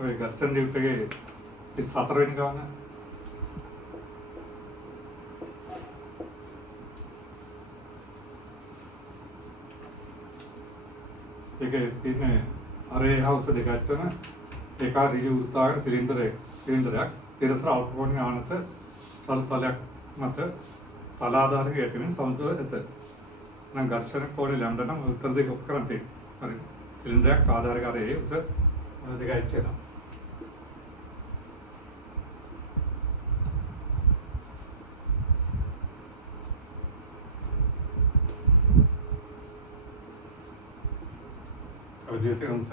ඔය ගර්සන් ඩියුට්ගේ 34 වෙනි ගාන. ඒකේ තියෙන අරේ හවුස් දෙකක් වෙන ඒක රියු උත්සාහක සිලින්ඩරයක් තිරසර අවුට්පෝනින් ආනත තලතලයක් මත තල ආධාරක යටින් සමතුල ඇත. නම් ඝර්ෂණ කෝණය ලැම්ඩා නම් උත්තර දෙක ඔක් කරන් තියෙනවා. හරි. සිලින්ඩරයක් ආධාරක අරේ උස දෙකයි තියෙනවා. විදිහට උස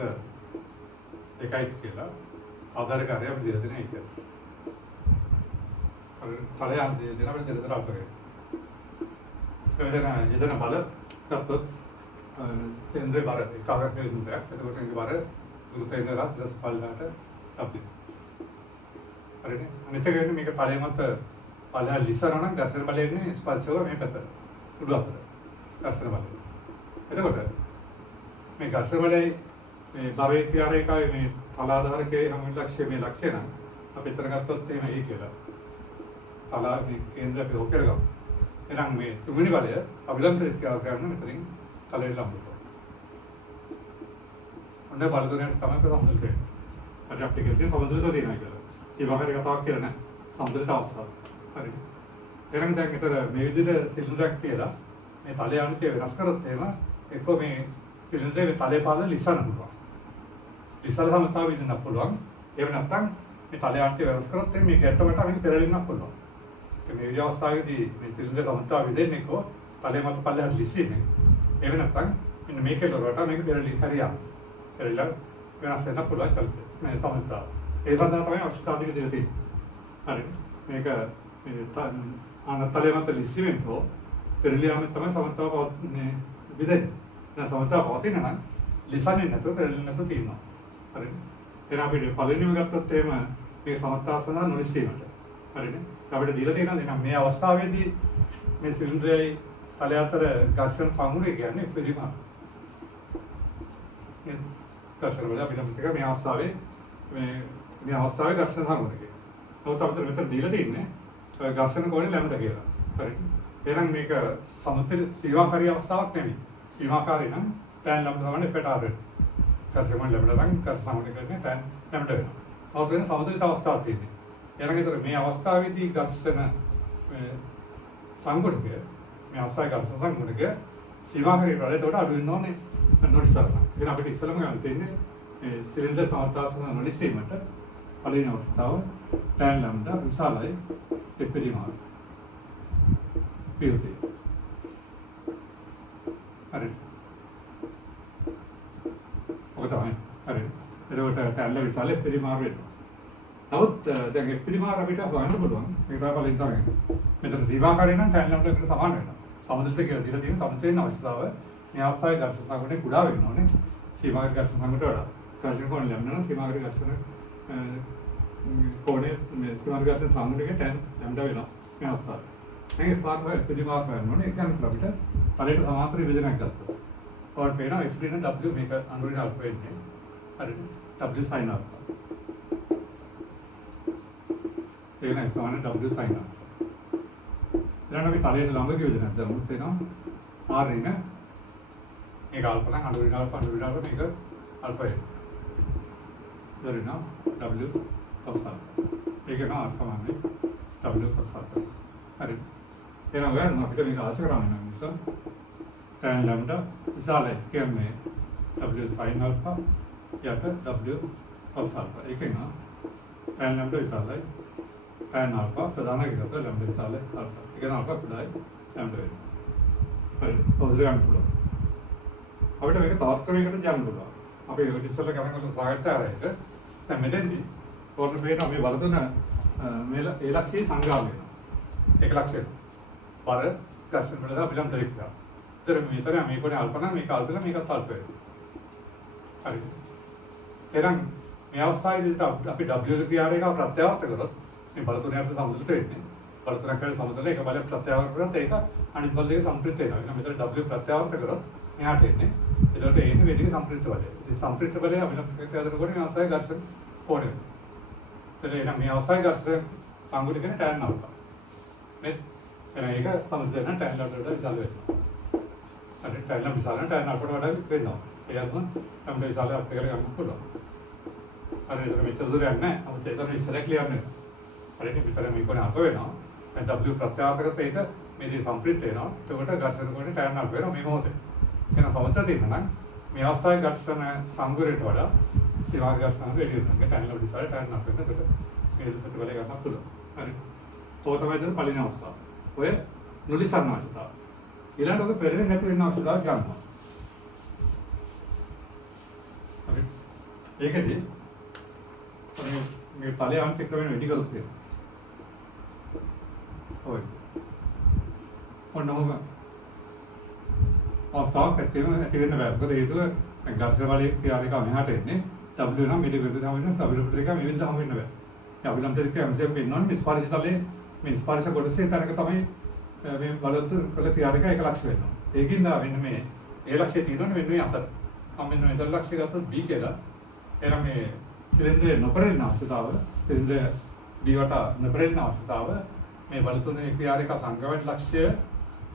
දෙකයි කියලා ආධාරක අරේ අපි දෙලා දෙන එක. අර තලයන් දෙන අපිට දෙතර අපරේ. එතන බල ගත්තොත් සෙන්ද්‍රේ බර එකක් නෙවෙයි. එතකොට ඒක බර දුරතෙන් රස රස පල්ලාට අපි. හරිනේ. අනිත් එක වෙන්නේ මේක තලය මත පල්ලා ලිසනවා නම් ඝර්ෂණ බලය එන්නේ ස්පර්ශව මේ පැත්තට. උඩු අතට. ඝර්ෂණ බලය. එතකොට මේ ඝර්ෂණ බලය මේ බරේ පියාරේකයි මේ තල ආධාරකයේ හැම ලක්ෂ්‍ය මේ ලක්ෂ්‍ය නම් අපි එතන ගත්තොත් එහෙම එයි කියලා. තල මේ කේන්ද්‍ර අපි ඕක කරගමු. එහෙනම් මේ තුන්වෙනි බලය අවිලම්බ ක්‍රියාව කරන මෙතනින් තලයට ලම්බ කරනවා. ඔන්න බල තුනට තමයි සම්බන්ධ වෙන්නේ. හරි අපිට කියන්නේ සම්බන්ධතාවය තියෙනවා කියලා. සීමාකාරී කතාවක් කියලා නෑ. සම්බන්ධතාව අවස්ථාව. හරි. එහෙනම් දැන් ඊතර මේ විදිහට සිලින්ඩරයක් තියලා මේ තලයේ අනිත්‍ය වෙනස් කරොත් එහෙම එක්ක මේ සිලින්ඩරේ තලයේ පාල ලිසන්න පුළුවන්. ලිසල සමතාව විදිහට පුළුවන්. එහෙම නැත්නම් මේ තලයේ අනිත්‍ය වෙනස් කරොත් එහෙම මේ ගැට්ටමට මේක පෙරලෙන්නත් පුළුවන්. මේ විදිහ අවස්ථාවේදී මේ සිලින්ඩරේ සමතාව විදෙන්නේ කො තලයේ මත පල්ලෙහාට ලිසින්නේ. එහෙම නැත්නම් මෙන්න මේකේ ලොරට මේක පෙරලි හරියක්. පෙරලලා වෙනස් වෙන්න පුළුවන් චලිතය. මේ සමතාව. ඒ සඳහා තමයි අවශ්‍යතාවය දෙලා තියෙන්නේ. හරි. මේක මේ තලයේ මත ලිසිවෙන්න කො පෙරලියාම තමයි සමතාව මේ විදෙන්නේ. දැන් සමතාව පවතින නම් ලිසන්නේ නැතුව පෙරලෙන්නේ නැතුව තියෙනවා. හරිද? එහෙනම් අපිට පළවෙනිම ගත්තොත් එහෙම මේ සමතාව සඳහා නොලිසීමට. හරිද? අපිට දීලා තියෙනවා දැන් මේ අවස්ථාවේදී මේ සිලින්ඩරයයි තලය අතර ඝර්ෂණ සංගුණය කියන්නේ පරිමාණ. ඝර්ෂණ වල අපිට මෙතක මේ අවස්ථාවේ ඝර්ෂණ සංගුණය කියන්නේ. නමුත් අපිට මෙතන දීලා තියෙන්නේ ඝර්ෂණ කෝණය ලැම්ඩා කියලා. හරිද? එහෙනම් මේක සමතල සීමාකාරී අවස්ථාවක් නෙමෙයි. සීමාකාරී නම් tan ලැම්ඩා තමයි එකට ආර වෙන්නේ. ඝර්ෂණ ලැම්ඩා නම් ඝර්ෂණ සංගුණය කරන්නේ tan ලැම්ඩා වෙනවා. අවුත් වෙන සමතලිත අවස්ථාවක් තියෙන්නේ. එහෙනම් ඒතර මේ අවස්ථාවේදී ඝර්ෂණ සංගුණකය මේ අවස්ථාවේ ඝර්ෂණ සංගුණකය සීමාකාරී ප්‍රලේතවට අඩු වෙන්න ඕනේ නොලිසරණ. එහෙනම් අපිට ඉස්සෙල්ලාම ගන්න තියෙන්නේ මේ සිලින්ඩර් සමතාවසන නොලිසීමට පළවෙනි අවස්ථාව tan ලැම්ඩා විශාලයි එපරිමාණ. පියුති. හරි. ඔක තමයි. හරි. එතකොට tan විශාල එපරිමාණ වෙනවා. නමුත් දැන් එපරිමාණ අපිට හොයන්න පුළුවන්. මේක තමයි පළවෙනි තරගය. මෙතන සීමාකාරී නම් tan ලැම්ඩාකට සමාන වෙනවා. සමතුලිත කියලා දීලා තියෙන සමතුලිත අවස්ථාව මේ අවස්ථාවේ ඝර්ෂණ සංගුණය කුඩා වෙන්න ඕනේ. සීමාකාරී ඝර්ෂණ සංගුණයට වඩා. ඝර්ෂණ කෝණය ලැම්ඩා නම් සීමාකාරී ඝර්ෂණ කෝණය මේ සීමාකාරී ඝර්ෂණ සංගුණයක tan ලැම්ඩා වෙනවා මේ අවස්ථාවේ. මේක පාර වෙ ප්‍රතිමාවක් වෙන්න ඕනේ. ඒක ගන්න අපිට තලයට සමාන්තර විභජනයක් ගත්තා. ඔයාලට පේනවා x දින w මේක අනුරින අල්ෆා වෙන්නේ. හරිද? w sin alpha. ඒක නෑ සමාන w sin alpha. ඊළඟ අපි තලයට ළඟ විභජනයක් දාමුත් වෙනවා r රින මේක අල්ෆා නම් අනුරින අල්ෆා මේක අල්ෆා වෙනවා. දරිනා w cos alpha. ඒක නා r සමානයි w cos alpha. හරිද? එහෙනම් ඔයාලා අපිට මේක ආශ කරන්න නම් නිසා tan lambda විශාලයි කියන්නේ w sin alpha යට w cos alpha. ඒක නා tan lambda විශාලයි tan alpha ප්‍රධාන එකකට lambda විශාලයි alpha. ඒක නා alpha ප්‍රදායි lambda වෙනවා. හරිද? ඔතන ගන්න පුළුවන්. අපිට මේක තවත් ක්‍රමයකට යන්න පුළුවන්. අපි ඒක ඉස්සෙල්ලා කරන කොට සාහිත්‍යයක දැන් මෙතෙන්දී පොරණ පේනවා මේ වල තුන මේ ඒ ලක්ෂයේ සංග්‍රහ වෙනවා. ඒක ලක්ෂය. පර ඝර්ෂණ වල විලම්බ දෙකක්. ඒතර මේතර මේක කොනේ අල්පනා මේක අල්පනා මේකත් අල්ප වෙනවා. හරිද? එහෙනම් මේ අවස්ථාවේදී අපි W ක්‍රියාවේ එක ප්‍රත්‍යවර්ත කරොත් මේ බල තුනකට සමතුලිත වෙන්නේ. බල තුනකට සමතුලිත එක බලයක් ප්‍රත්‍යවර්ත කරොත් ඒක අනිත් බල දෙක සම්ප්‍රිත වෙනවා. එහෙනම් මෙතන W ප්‍රත්‍යවර්ත කරොත් එහාට එන්නේ. එතකොට එන්නේ වෙදික සම්ප්‍රිත බලය. ඉතින් සම්ප්‍රිත බලය අපි ප්‍රත්‍යවර්ත කරනකොට මේ අවස්ථාවේ ඝර්ෂණ ඕනේ. එතන මේ අවස්ථාවේ ඝර්ෂණ සංගුණ කියන ටෑන් නවත්තා. මේ එහෙනම් ඒක තමයි දෙන්න ටෑන් වලට විශාල වෙනවා. අර ටෑන් විශාල ටෑන් අපට වඩා වෙනවා. ඒකම තමයි විශාල අපිට ගන්න පුළුවන්. අර ඒක මෙච්චර දුර යන්නේ නැහැ. අපිට ඒක ඉස්සරහ ක්ලියර් වෙනවා. හරියට විතර මේ කොනේ අත වෙනවා. දැන් W ප්‍රත්‍යාවර්තකත ඒක මේ දේ සම්ප්‍රිත් වෙනවා. එතකොට ඝර්ෂණ කොනේ ටෑන් අඩු වෙනවා මේ මොහොතේ. එහෙනම් සමච්ච තියෙනවා නම් මේ අවස්ථාවේ ඝර්ෂණ සංගුණයට වඩා සීමා ඝර්ෂණ වැඩි වෙනවා. ටෑන් වල විශාල ටෑන් අඩු වෙනකොට මේ ප්‍රතිඵලය ගන්න පුළුවන්. හරි. තෝ තමයි දෙන පළවෙනි අවස්ථාව. ඔය නුලිසන්න අවශ්‍යතාව. ඊළඟට ඔක පෙරෙන්නේ නැති වෙන අවශ්‍යතාවක් ගන්නවා. හරි. ඒකදී මේ තලයේ අන්තිම ක්‍රමයෙන් වැඩි කරොත් වෙනවා. ඔය. ඔන්නෝම අවස්ථාවක් ඇති වෙන්න බෑ. මොකද හේතුව දැන් ඝර්ෂණ වලේ ක්‍රියාවලික මෙහාට එන්නේ W නම් මෙලි විදිහට හම් වෙනවා. W දෙක මේ විදිහට හම් වෙන්න බෑ. ඒ අභිලම්බ දෙක MCM පෙන්නන්නේ ස්පර්ශ තලයේ මේ ස්පර්ශ කොටසේ තරක තමයි මේ බලවත් කළ ක්‍රියාවලික එක ලක්ෂ වෙනවා. ඒකින්ද මෙන්න මේ ඒ ලක්ෂය තියෙනවනේ මෙන්න මේ අතර. මම මෙන්න මේ ලක්ෂය ගත්තොත් B කියලා. එහෙනම් මේ සිලින්ඩරේ නොපෙරෙන අවශ්‍යතාව සිලින්ඩරේ B වට නොපෙරෙන අවශ්‍යතාව මේ බල තුනේ ක්‍රියාවලික සංගමන ලක්ෂ්‍ය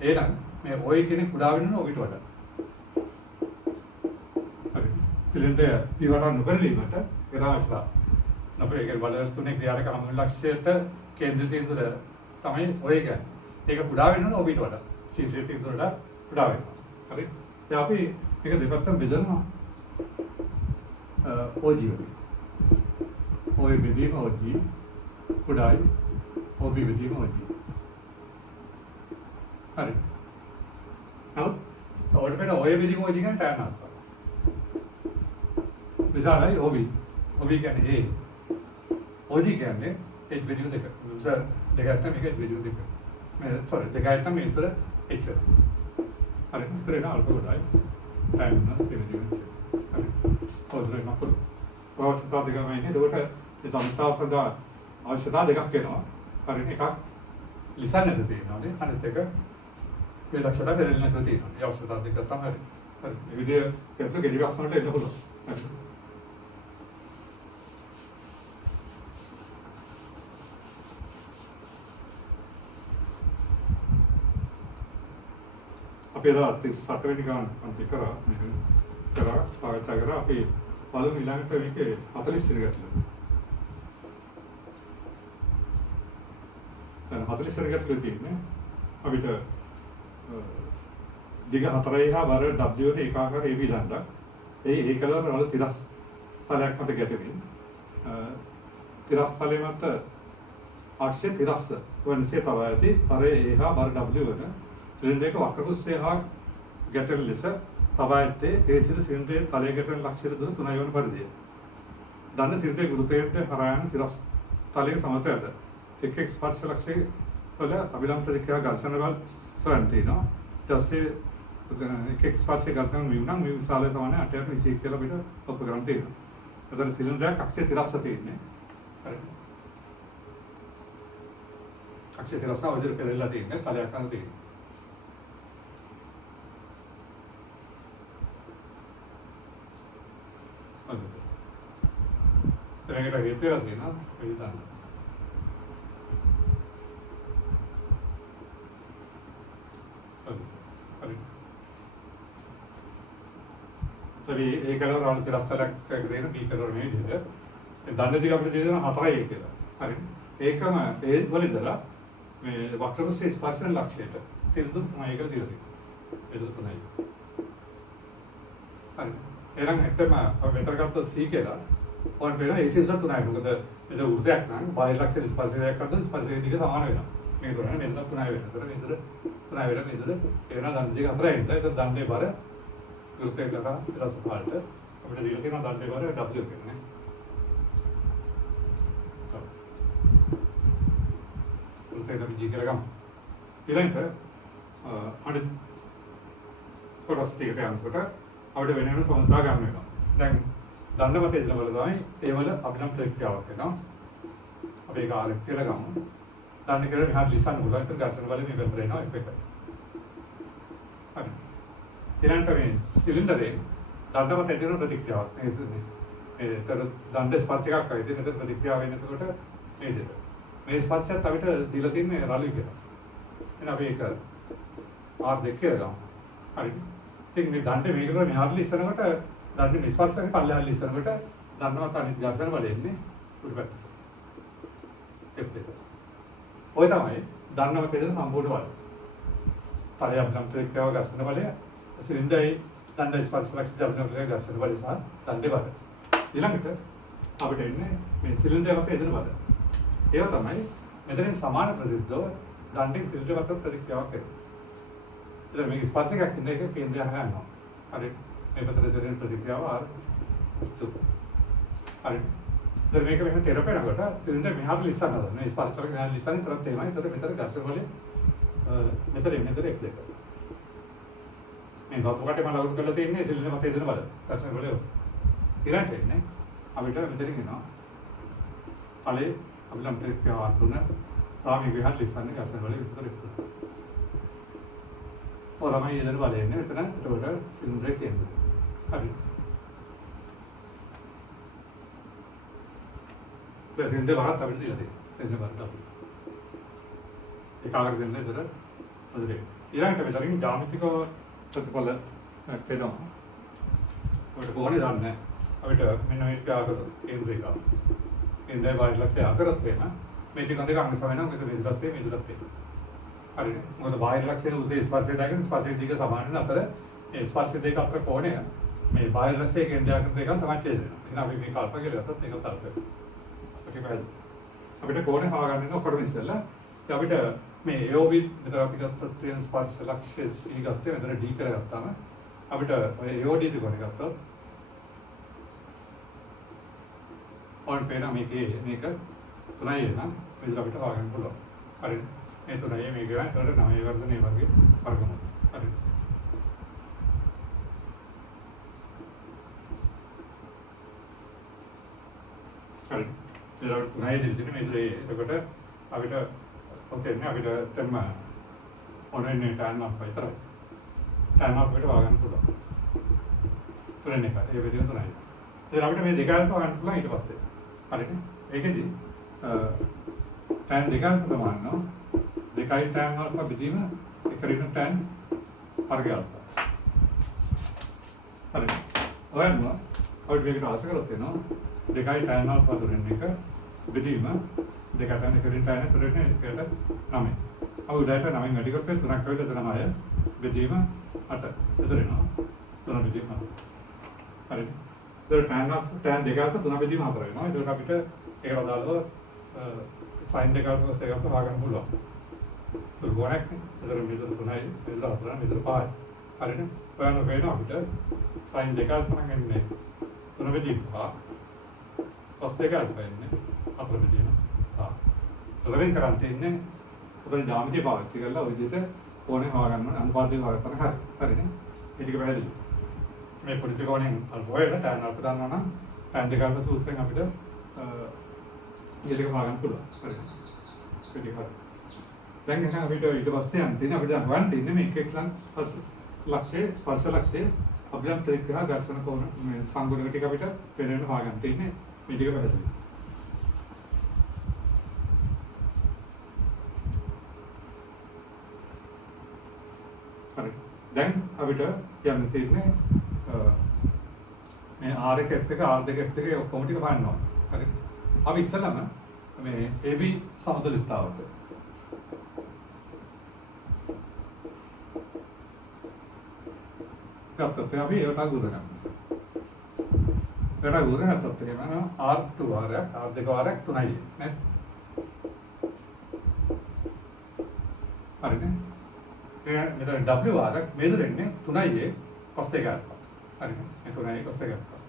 එහෙනම් මේ ඔය කෙනෙක් කුඩා වෙනවා ඔයිට වඩා. හරි. සිලින්ඩරේ B වට නොපෙරලීමට ඒ අවශ්‍යතාව. අපේ ඒක බල තුනේ ක්‍රියාවලික සංගමන ලක්ෂ්‍යයට කේන්ද්‍ර තීන්දුව තමයි ඔය කියන්නේ. ඒක කුඩා වෙනවා ඔබට වඩා. ශීර්ෂ තීන්දුවට කුඩා වෙනවා. හරි. දැන් අපි මේක දෙපැත්තම බෙදනවා. OG වලින්. OA බෙදීම OG කුඩායි OB බෙදීම OG. හරි. නමුත් ඔයාලට වෙන OA බෙදීම OG කියන ටර්ම් එකක්. විසාරයි OB. OB කියන්නේ A. OG කියන්නේ H බෙදීම දෙක. සර් දෙකකට මේක H බෙදීම දෙක. sorry දෙකකට මේ විතර H වෙනවා. හරි. විතර එන අල්ප කොටයි. ටයිම් නස් බෙදීම. හරි. පොදුවේ නපුර. අවශ්‍යතාව දෙකම ඉන්නේ. එතකොට මේ සම්ස්ථාව සඳහා අවශ්‍යතාව දෙකක් වෙනවා. හරි. එකක් ලිසන්නට තියෙනවානේ. අනිත් එක මේ ලක්ෂණ දෙලෙන්නට තියෙනවා. ඒ අවශ්‍යතාව දෙක තමයි. හරි. මේ විදිය කෙනෙක් ගෙඩිගස් වලට එන්න පුළුවන්. හරි. අපි එදා 38 වෙනි ගාන අන්තිම කරා පාවිච්චි කරා අපි බලමු ඊළඟට මේකේ 40 වෙනි ගැටලුව. දැන් 40 වෙනි ගැටලුවේ තියෙන්නේ අපිට දිග 4යි හා බර W නේ ඒකාකාර AB දණ්ඩක්. ඒ ඒකලවර වල තිරස් තලයක් මත ගැටෙමින් තිරස් තලයේ මත අක්ෂය තිරස් වනසේ තව ඇති අර A හා බර W වන සිලින්ඩර් එක වක්‍රකුස්සේ හා ගැටෙන ලෙස තබා ඇත්තේ ඒ සිලින්ඩරයේ තලයේ ගැටෙන ලක්ෂ්‍ය දුර 3 වන පරිදිය. දන්න සිලින්ඩරයේ ගුරුත්වයට හරහා යන සිරස් තලයේ සමතය ඇත. එක් එක් ස්පර්ශ ලක්ෂ්‍ය වල අභිලම්බ ප්‍රතික්‍රියා ඝර්ෂණ බල සොයන් තියෙනවා. ඊට පස්සේ එක එක් ස්පර්ශ ඝර්ෂණ මියු නම් මියු විශාලය සමානයි 8ට 21 කියලා අපිට ඔප්පුකරන් තියෙනවා. එතන සිලින්ඩරයක් අක්ෂය තිරස්ස තියෙන්නේ. හරි. අක්ෂය තිරස්ස අවදිර පෙරෙලා තියෙන්නේ තලයක් අතර තියෙන්නේ. ඒකට හේතු වෙලා තියෙනවා පිළිතන්න. හරි. හරි ඒ කලවර වල තිරස්සලක් දෙන B කලවර මේ විදිහට. ඒ දණ්ඩ දිග අපිට දෙන 4යි කියලා. හරි. ඒකම ඒ වලින්දලා මේ වක්‍රමසේ ස්පර්ශන ලක්ෂයට තිරදුන් 3යි කියලා දීලා තියෙනවා. ඒ 3යි. හරි. එහෙනම් ඇත්තම අපි මෙතන ගත්ත C කියලා ඔන් වෙන AC උඩ 3යි. මොකද මේක උර්ධයක් නම් බාහිර ලක්ෂණ ස්පර්ශයක් අතර ස්පර්ශයේ දිග සමාන වෙනවා. මේක උඩ මෙන්න 3යි වෙනවා. ඒතර මෙතන 3යි වෙලා මෙතන එනවා දණ්ඩ දිග 4යි. ඒක දණ්ඩේ බර ගුරුත්වය කරා ඊළඟ පාඩට අපිට දීලා තියෙනවා දණ්ඩේ බර W කියන්නේ. ගුරුත්වය අපි G කියලා ගමු. ඊළඟට අනිත් කොටස් ටිකට යනකොට අපිට වෙන වෙන සමතා ගන්න වෙනවා. දැන් දණ්ඩ මත ඉඳලා වල තමයි ඒ වල අභිලම්බ ප්‍රතික්‍රියාවක් වෙනවා. අපි ඒක ආරෙක් කියලා ගමු. දණ්ඩ කියලා මෙහාට ලිසන්න පුළුවන්. ඒක ඝර්ෂණ වල මේ වෙතර එනවා එක එක. හරි. ඊළඟට මේ සිලින්ඩරේ දණ්ඩ මත ඉඳන ප්‍රතික්‍රියාවක්. ඒතර දණ්ඩ ස්පර්ශයක් කරයි. ඉතින් එතන ප්‍රතික්‍රියාව වෙන එතකොට මේ දෙක. මේ ස්පර්ශයත් අපිට දීලා තින්නේ රළු කියලා. එහෙනම් අපි ඒක R2 කියලා ගමු. හරිද? ඉතින් මේ දණ්ඩ මේකට මෙහාට ඉස්සනකොට දණ්ඩ ස්පර්ශයෙන් පල්ලෙහාට ඉස්සනකොට දන්නවා තනිත් ඝර්ෂණ බලය එන්නේ උඩ පැත්තට. F2. ඔය තමයි දන්නව තේරෙන සම්පූර්ණ බලය. තරය අපිට ප්‍රතික්‍රියාව ඝර්ෂණ බලය සිලින්ඩරයි දණ්ඩ ස්පර්ශ ලක්ෂ ජවන ඝර්ෂණ බලය සහ දණ්ඩේ බලය. ඊළඟට අපිට එන්නේ මේ සිලින්ඩර් මත එදෙන බලය. ඒව තමයි මෙතන සමාන ප්‍රතිද්‍රව දණ්ඩේ සිලින්ඩර් මත ප්‍රතික්‍රියාවක් කරනවා. එතන මේක ස්පර්ශයක් ඉන්න එක කේන්ද්‍රය හරහා. හරි. මේ පතර දෙන ප්‍රතික්‍රියාව R2. හරි. දැන් මේක මෙහෙම තෙරපෙනකොට සිලින්ඩර් මෙහාට ලිස්සන්න හදනවා. මේ ස්පර්ශයක් මෙහාට ලිස්සන්නේ තරත් එහෙමයි. ඒතර මෙතන ඝර්ෂණ බලය මෙතන F2. මේ ගොතු කටේ මම ලවුඩ් කරලා තියෙන්නේ සිලින්ඩර් මත එදෙන බලය. ඝර්ෂණ බලය. ඊළඟට එන්නේ අපිට මෙතනින් එනවා ඵලයේ අපිට ප්‍රතික්‍රියාව R3 සාමි විහාර ලිස්සන්නේ ඝර්ෂණ බලය විතර ඉතුරු. ඔරමයි එදෙන බලය එන්නේ මෙතන. ඒකට සිලින්ඩර් කේන්ද්‍රය. හරි. සිලින්ඩර් වරත් අපිට දීලා තියෙනවා. සිලින්ඩර් වරත් අපිට. ඒක ආකාර දෙන්න ඒතර හොදේ. ඊළඟට මෙතනින් ජ්‍යාමිතික ප්‍රතිඵල පෙන්නනවා. ඔකට කොහොමද දන්නේ? අපිට මෙන්න මේක ආකරන කේන්ද්‍රයක. කේන්ද්‍රය බාහිර ලක්ෂය ආකරත් වෙන මේ ටික දෙක අංග සමනම මෙතන මෙදුරත් මෙදුරත් හරිද? මොකද බාහිර ලක්ෂයේ උදේ ස්පර්ශය දාගෙන ස්පර්ශයේ දිග සමාන වෙන අතර මේ ස්පර්ශ දෙක අතර කෝණය මේ බාහිර ලක්ෂයේ කේන්ද්‍රය ආකරන දෙකම සමාන වෙනවා. එහෙනම් අපි මේ කල්ප කියලා ගත්තත් ඒක තරක. ඔකේ බයි. අපිට කෝණය හොයාගන්න ඉන්න ඔක්කොම ඉස්සෙල්ලා අපිට මේ AOB මෙතන අපි ගත්තත් තියෙන ස්පර්ශ ලක්ෂය C ගත්තේ මෙතන D කියලා ගත්තාම අපිට AOD ත්‍රිකෝණය ගත්තොත් ඔන්න පේනවා මේක තුනයි එන මෙතන අපිට හොයාගන්න පුළුවන්. හරිද? මේ තුනයි මේක ගන්න. ඒකට 9 වර්ධනය වගේ වර්ගමූල. හරිද? හරි. ඒකට තුනයි දෙන්නේ මෙතන එතකොට අපිට ඔතෙන් අපිට තෙම ඔනෙන්නේ ටර්න් අප් විතරයි. ටර්න් අප් එකට හොයාගන්න පුළුවන්. තුනෙන් එක. ඒ විදිහට තුනයි. ඉතින් අපිට මේ දෙක අල්ප ගන්න පුළුවන් ඊට පස්සේ. හරිද? ඒකෙදි tan දෙකක් සමාන නෝ දෙකයි tan අල්ෆා බෙදීම එක ඍණ tan වර්ග අල්ෆා. හරිද? ඔයන්ම අපිට මේකට ආස කරලා තියෙනවා දෙකයි tan අල්ෆා දුරින් එක බෙදීම දෙක tan එක ඍණ tan තුරට එකට 9. අපි උඩට 9 වැඩි කරත් 3ක් වෙයිද 9 බෙදීම 8. එතන එනවා 3 බෙදීම 8. හරිද? tan දෙකක් 3 බෙදීම 4 වෙනවා. ඒකට අපිට ඒකට අදාළව sin දෙකක් කොස් එකක් හොයාගන්න පුළුවන්. සුළුගොණක් නේ. ඒතර මෙතන 3යි, මෙතන 4යි, මෙතන 5යි. හරිද? ඔයන වෙන අපිට sin දෙකක් පණ ගන්නේ 3 බෙදීම 5. cos දෙකක් වෙන්නේ 4 බෙදීම 5. උදෙන් කරන් තියන්නේ උදේ ජ්‍යාමිතිය පාවිච්චි කරලා ওই විදිහට කෝණය හොයාගන්න ඕනේ. අනුපාතය හොයාගන්න හරි. හරිනේ. මේ ටික පැහැදිලි. මේ පොඩි ත්‍රිකෝණයෙන් අල්පෝයලා tan අල්ප දානවා නම් tan දෙක අල්ප සූත්‍රයෙන් අපිට ඉලක්ක හොයාගන්න පුළුවන්. හරිද? ඒක හරි. දැන් එහෙනම් අපිට ඊට පස්සේ යන්න තියෙන්නේ අපිට හොයන්න තියෙන්නේ මේ එක ස්පර්ශ ලක්ෂයේ අභියම් ප්‍රතික්‍රියා ඝර්ෂණ කෝණ මේ සංගුණක ටික අපිට පෙරෙන්න හොයාගන්න තියෙන්නේ මේ ටික පැහැදිලි. හරි. දැන් අපිට යන්න තියෙන්නේ මේ R1 F1 R2 F2 ඔක්කොම ටික හොයන්න ඕනේ. හරි. අපි ඉස්සෙල්ලාම මේ AB සමතුලිතතාවට ගත්තොත් අපි ඒකට ගුණ ගන්නවා. ඒකට ගුණ ගත්තොත් එහෙම R2 වාරයක් R2 වාරයක් 3යි නේ. හරිනේ. මෙතන W වාරයක් මේ දෙන්නේ 3යි cos දෙක අල්ෆා. හරිනේ. මේ 3යි cos දෙක අල්ෆා.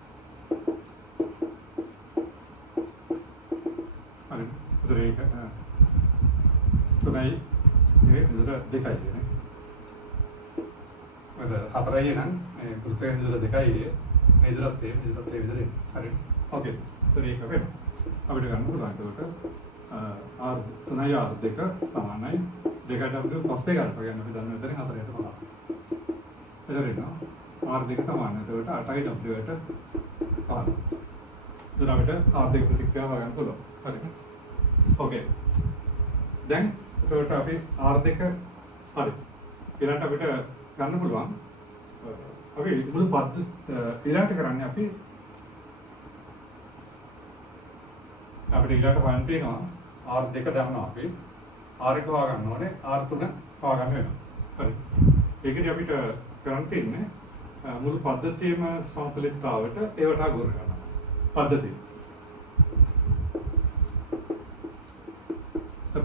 හරි. ඒතර ඒක 3යි මේ විතර 2යි නේ. මත 4යි නම් මේ පුරුතෙන් විතර 2යි මේ විතරත් ඒ විතර. හරි. ඕකේ. ඒතර ඒක වෙනවා. අපිට ගන්න පුළුවන් ඒකට R 3යි R2 සමානයි 2W cos දෙක අල්ෆා ගන්න අපි දන්න විතරෙන් 4ට බලන්න. එතන R2 සමාන. ඒකට 8යි W ට 5. එතන අපිට ආර්ථික ප්‍රතික්‍රියාව හොයන්න පුළුවන්. හරිද? ඕකේ. දැන් එතකොට අපි ආර්ථික හරි. ඊළඟට අපිට ගන්න පුළුවන් අපි මුළු ඊළඟට කරන්නේ අපි අපිට ඊළඟට හොයන්න තියෙනවා R2 දානවා අපි R1 හොයාගන්න ඕනේ R3 හොයාගන්න වෙනවා. හරි. ඒකදී අපිට කරන්න තියෙන්නේ මුළු පද්ධතියම සමතුලිතතාවට ඒවට අගොර ගන්නවා. පද්ධතිය.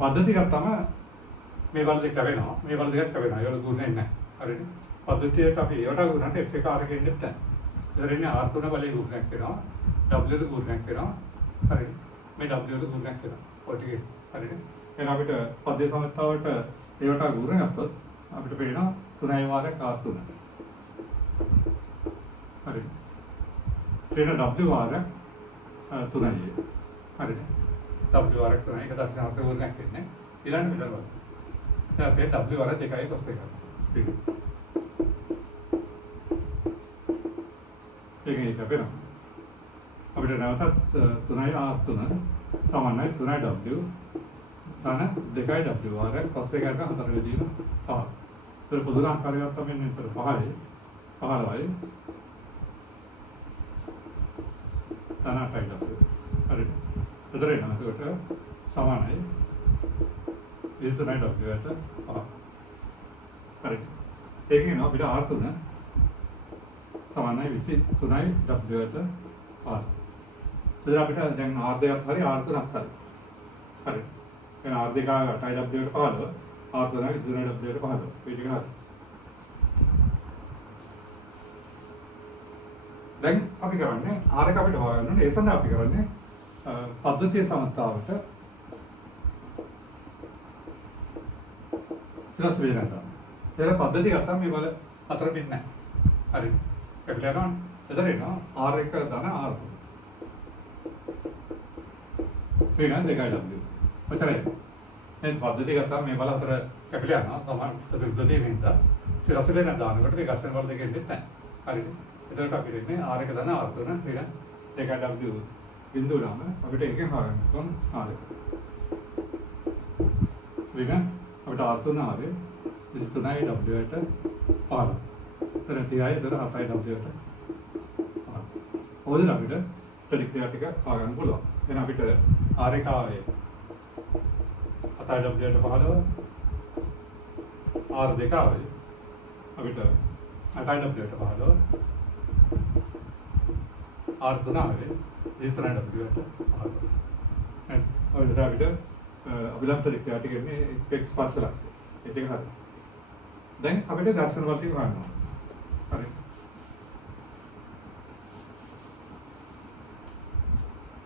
පද්ධතිය ගත්තම මේ වල දෙක වෙනවා. මේ වල දෙකත් වෙනවා. ඒවල දුන්නේ නැහැ. හරිද? පද්ධතියට අපි ඒවට අගොරනට F එක R එක ඉන්නෙත් නැහැ. ඉතින් R3 බලේ ගුණයක් වෙනවා. W වල ගුණයක් වෙනවා. හරිද? මේ W වල ගුණයක් වෙනවා. ඔය ටික හරිද? එහෙනම් අපිට පද්ධතිය සමතුලිතතාවට ඒවට අගොර ගත්තොත් අපිට පේනවා 3 වාරයක් R3. හරි. ඊට W වාරයක් 3යි. හරිද? W වාරයක් 3යි 1.4 වර්ගයක් වෙන්නේ. ඊළඟ මෙතන බලන්න. දැන් අපේ W වාරය 2යි + 1යි. ඒකේ ඉතින් අපිට නැවතත් 3යි R3 සමානයි 3යි W තන 2යි W වාරයක් + 1යි 4 වෙදීම 5. ඒතර පොදු ආකාරය ගත්තම මෙන්න මෙතන 5යි 15යි තන 8යි W. හරිද? එතන එනකොට සමානයි 23යි W ට 5. හරිද? ඒකෙන් අපිට R3 සමානයි 23යි W ට 5. එතන අපිට දැන් R2ත් හරි R3ත් හරි. හරි. එහෙනම් R2 8යි W ට 15 R3 23යි W ට 15. මේ ටික හරි. දැන් අපි කරන්නේ R1 අපිට හොයාගන්න ඕනේ. ඒ සඳහා අපි කරන්නේ පද්ධතිය සමතාවට සිරස් වේදනා. ඒක පද්ධතිය ගත්තාම මේ වල අතර පිට නැහැ. හරි. කැපිලා යනවා. එතන එනවා R1 ධන R2. වෙන 2W. ඔච්චරයි. දැන් පද්ධතිය ගත්තාම මේ වල අතර කැපිලා යනවා. සමාන පද්ධතිය වෙනදා සිරස් වේදනා දානකොට මේ ඝර්ෂණ වල දෙකෙන් දෙන්නේ නැහැ. හරිද? එතකොට අපිට ඉන්නේ R1 ධන R3 වෙන 2W බිඳුව නාම අපිට එකෙන් හොයන්න ඕන R1. වෙන අපිට R3 ආවේ 23යි W ට 15. එතන 30යි එතන 7යි W ට 15. ඕකද අපිට ප්‍රතික්‍රියා ටික හොයන්න පුළුවන්. එහෙනම් අපිට R1 ආවේ 7යි W ට 15. R2 ආවේ අපිට 8යි W ට 15. R3 ආවේ 23යි W ට 15. එහෙනම් ඔය විතර අපිට අභිලම්භ ප්‍රතික්‍රියා ටික එන්නේ එක් ස්පර්ශ ලක්ෂය. ඒ ටික හරි. දැන් අපිට ඝර්ෂණ වල ටික හොයන්න ඕනේ. හරි.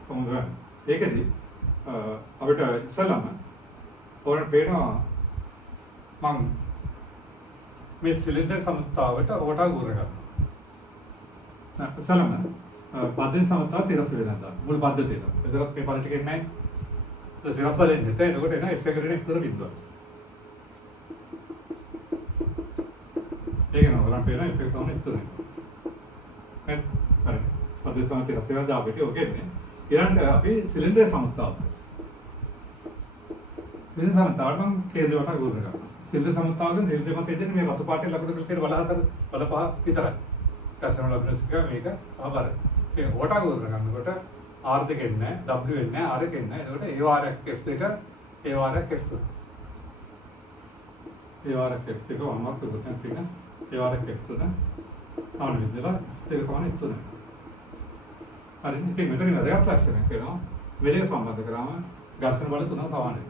කොහොමද? ඒකෙදි අපිට ඉස්සෙල්ලාම ඕන පේනවා මම මේ සිලින්ඩර් සමතාවට ඕට ගුර ගන්නවා. ඉස්සෙල්ලාම පද්ධතිය සමතාව තිරස් වෙනවා. මුල් පද්ධතිය. එතකොට මේ පරිටි කියන්නේ නැහැ. සිරස් වලින් නැතේ. එතකොට එන F එක රින් ඉස්සර බිඳුවක්. ඒක නෝ වරන් පේන F එක සමන ඉස්සරනේ. හරි. පද්ධතිය සමතාව තිරස් වෙනවා දාපිට ඔකෙන්නේ. ඊළඟට අපි සිලින්ඩර් සමතාව. සිලින්ඩර් සමතාවට මම කේන්ද්‍රවට ගුර ගන්නවා. සිලින්ඩර් සමතාවගෙන් සිලින්ඩර් මතේ දෙන මේ රතු පාටේ ලකුණු කරලා තියෙන වල 4 වල 5 විතරයි. ඝර්ෂණ ලකුණු ටික මේක සමබරයි. ඒ ඕට ගුර ගන්නකොට R2 එන්නේ W එන්නේ R1 එන්නේ. එතකොට ඒ වාරයක් F2 ඒ වාරයක් F3. ඒ වාරයක් F2 වමක් තුනක් තියෙන. ඒ වාරයක් F3 ආන විදිහට දෙක සමාන F3. හරි. ඉතින් මෙතන වැදගත් ලක්ෂණයක් වෙනවා. වේගය සම්බන්ධ කරාම ඝර්ෂණ බල තුනම සමානයි.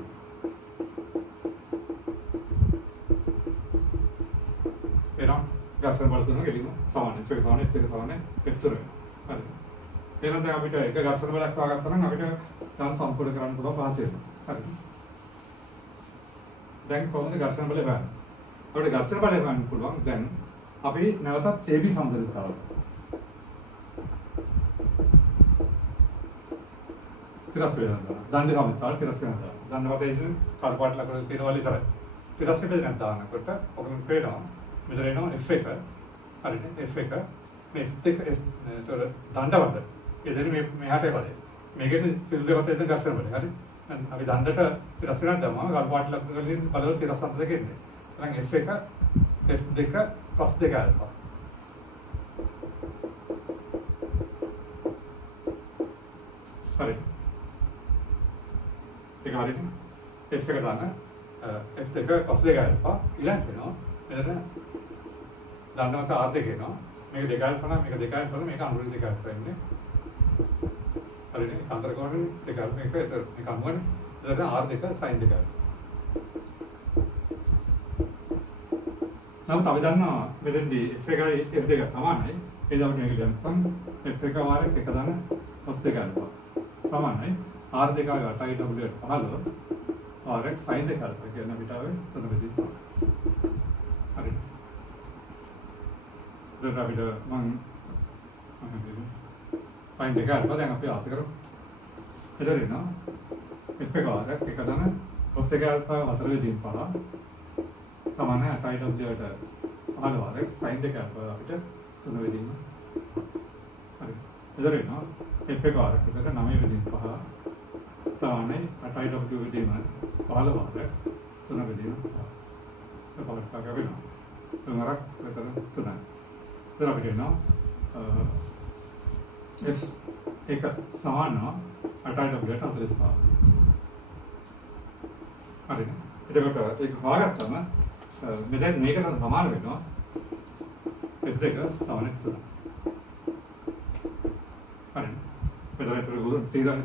එනම් ඝර්ෂණ බල තුන ගෙලිම සමානයි. F1 සමානයි F2 සමානයි F3 වෙනවා. හරි. එහෙනම් දැන් අපිට එක ඝර්ෂණ බලයක් වාගත්තා නම් අපිට ගාන සම්පූර්ණ කරන්න පුළුවන් පහසු වෙනවා. හරි. දැන් කොහොමද ඝර්ෂණ බලය හොයන්නේ? අපිට ඝර්ෂණ බලය හොයන්න පුළුවන් දැන් අපි නැවතත් AB සමතුලිතතාව. තිරස් වෙනවා. දණ්ඩ සමතුලිතතාව තිරස් වෙනවා. දණ්ඩ මතේ ඉතින් කල්පාට ලකුණු තියෙනවා විතරයි. තිරස් වෙන්න දානකොට ඔකම පේනවා. මෙතන එනවා F1. හරිද? F1 මේ F1 ඒතර දණ්ඩ වද එදින මෙහාට බලය. මේකෙන් සිල් දෙකත් එතන ඝර්ෂණ බලය. හරි. අපි දණ්ඩට තිරස්කරක් දැම්මම ගල් පාට ලක් වලින් බලවල තිරස් අතර දෙක ඉන්නේ. එහෙනම් F1 F2 cos 2 alpha. හරි. ඒක හරිනේ. F1 දාන්න F2 cos 2 alpha ඊළඟට වෙනවා. මෙතන දන්නවත R2 එනවා. මේක 2 alpha නම් මේක 2 alpha මේක අනුර 2 alpha වෙන්නේ. හරිනේ. අන්තර කෝණය 2 alpha මේක මේක අනුවනේ. එතන R2 sin 2 alpha. නමුත් අපි දන්නවා මෙතෙන්දී F1යි F2 සමානයි. ඒ දවස් මේක දැම්පම් F1 වාරයක් එක දාන cos 2 alpha සමානයි. R2 8i w 15 RX sin 2 alpha කියන අපිට ආවේ තුන බෙදී. හරි. දැන් අපිට මම sin 2 alpha දැන් අපි ආස කරමු. එතන එනවා F1 වාරයක් එක දාන cos 2 alpha 4 බෙදී 5 සමානයි 8i w 15 RX sin 2 alpha අපිට තුන බෙදීම. හරි. එතන එනවා F1 වාරයක් විතර 9 බෙදී 5 සමානයි 8i w බෙදීම 15 වාරයක් තුන බෙදීම 5. ඒක පොඩ්ඩක් වෙනවා. තුනක් විතර තුනයි. එතන අපිට එනවා F1 සමාන 8i w 45. හරිනේ. එතකොට ඒක හොයාගත්තම මෙතන මේකට සමාන වෙනවා F2 සමාන 3. හරිනේ. මෙතන ඒක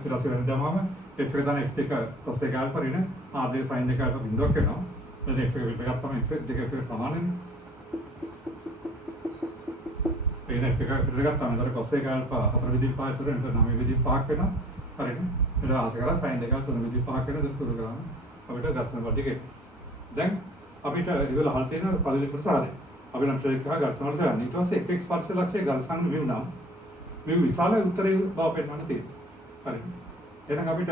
තිරස් වෙන දමාම F1 දාන F2 cos 2 alpha රින R2 sin 2 alpha බිඳුවක් වෙනවා. එතන F1 විතර ගත්තම F2 සමානනේ. එහෙනම් F1 විතර ගත්තම එතන cos 2 alpha 4 විදිහ 5 තුන එතන 9 විදිහ 5ක් වෙනවා. හරිනේ. එතන ආස කරලා sin 2 alpha 3 විදිහ 5ක් වෙනවා. ඒක සුළු කරාම අපිට ඝර්ෂණ බල ටික. දැන් අපිට ඉවල අහලා තියෙන පළවෙනි කොටස හරියි. අපි නම් ට්‍රේක් එක ඝර්ෂණ වලට යන්නේ. ඊට පස්සේ fx ස්පර්ශ ලක්ෂයේ ඝර්ෂණ මෙව් නම් මෙව් විශාල උත්තරේ බව පෙන්නන්න තියෙනවා. හරි. එහෙනම් අපිට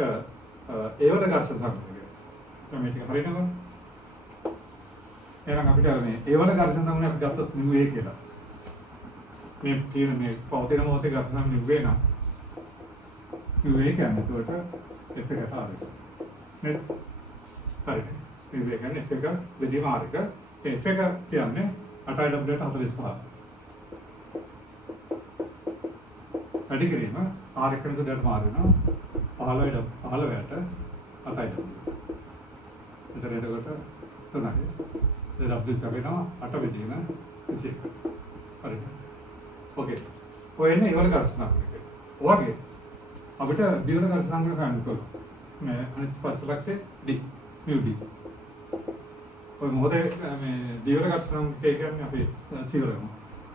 ඒවල ඝර්ෂණ සම්බන්ධය. දැන් මේ ටික හරියනවද? එහෙනම් අපිට මේ ඒවල ඝර්ෂණ සම්බන්ධය අපි ගත්තොත් මෙව් A කියලා. මේ තියෙන මේ පෞතින මොහොතේ ඝර්ෂණ මෙව් A නම් මෙව් A කියන්නේ ඒකට F එකට ආවේ. නේද? හරි. මෙව් A කියන්නේ F එක බෙදීම R එක. ඒ F එක කියන්නේ 8i w 45. වැඩි කිරීම R එකට දෙකට මාරු වෙනවා 15ට 8i w. එතන එතකොට 3යි. ඒ w වෙනවා 8 බෙදීම 21. හරි. ඕකේ. ඔය එන්නේ ඒවල ඝර්ෂණ සම්පූර්ණ. ඔයගේ අපිට D වල ඝර්ෂණ සම්පූර්ණ කරන්න පුළුවන්. මේ අනිත් ස්පර්ශ ලක්ෂයේ D mu D. ඔය මොහොතේ මේ D වල ඝර්ෂණ සම්පූර්ණ කියන්නේ අපි C වල ගමු.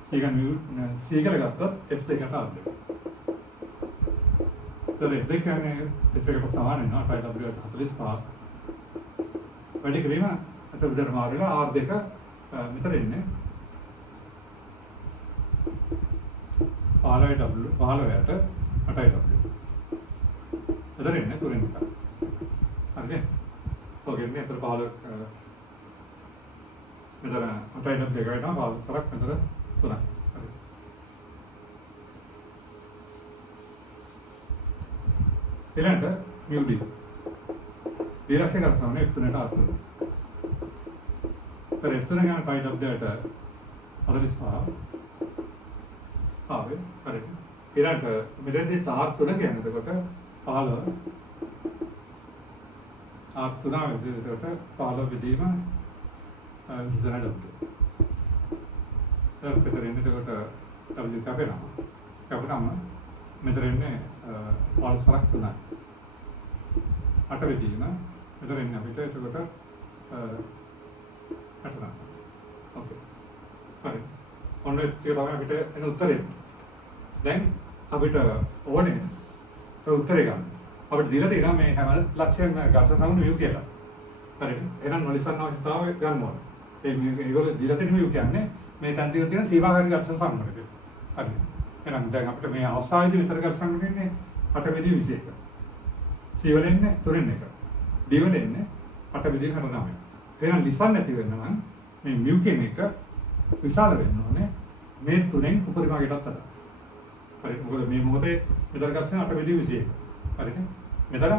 C ගන්න C කියලා ගත්තොත් F2 කට ආවද. तर F2 කියන්නේ F එකට සමාන වෙනවා 8i w 45. වැඩි කිරීම අත උඩට මාරු වෙලා R2 මෙතන එන්නේ 15i w 15ට 8i w. එතන එන්නේ 3 එක. හරිද? ඔකේ මේ අතර 15 මෙතන 8i w දෙක වෙනවා 15 සරක් මෙතන 3යි. හරි. ඊළඟට mu d. දීර්ඝ ඝර්ෂණ F3ට ආතුන. तर F3 ගන්න 5w ට 45 ආවේ. හරි. ඊළඟට මෙතනදී R3 කියන්නේ එතකොට 15 R3 විදිහට 15 බෙදීම 22w. දැන් මෙතන එන්නේ එතකොට w කැපෙනවා. කැපුණාම මෙතන එන්නේ 15ක් 3යි. 8 බෙදීම මෙතන එන්නේ අපිට එතකොට 8. ඕකේ. හරි. ඔන්න ඒක තමයි අපිට එන උත්තරේ. දැන් අපිට ඕනේ ඒ උත්තරේ ගන්න. අපිට දීලා තියෙනවා මේ හැම ලක්ෂයෙන්ම ඝර්ෂණ සම්බන්ධ mu කියලා. හරිද? එහෙනම් නොලිසන්න අවශ්‍යතාවය ගන්න ඕනේ. ඒගොල්ලෝ දීලා තියෙන mu කියන්නේ මේ තැන් දිගට තියෙන සීමාකාරී ඝර්ෂණ සම්බන්ධය. හරි. එහෙනම් දැන් අපිට මේ අවස්ථාවේදී විතර ඝර්ෂණ වෙන්නේ 8 බෙදී 21. C වල එන්නේ 3 එක. D වල එන්නේ 8 බෙදී 9. එහෙනම් ලිසන් නැති වෙන්න නම් මේ mu කියන එක විශාල වෙන්න ඕනේ මේ තුනෙන් උපරිමයටත් වඩා. හරි මොකද මේ මොහොතේ මෙතන ගත්තම 8 බෙදීම 21. හරිනේ. මෙතන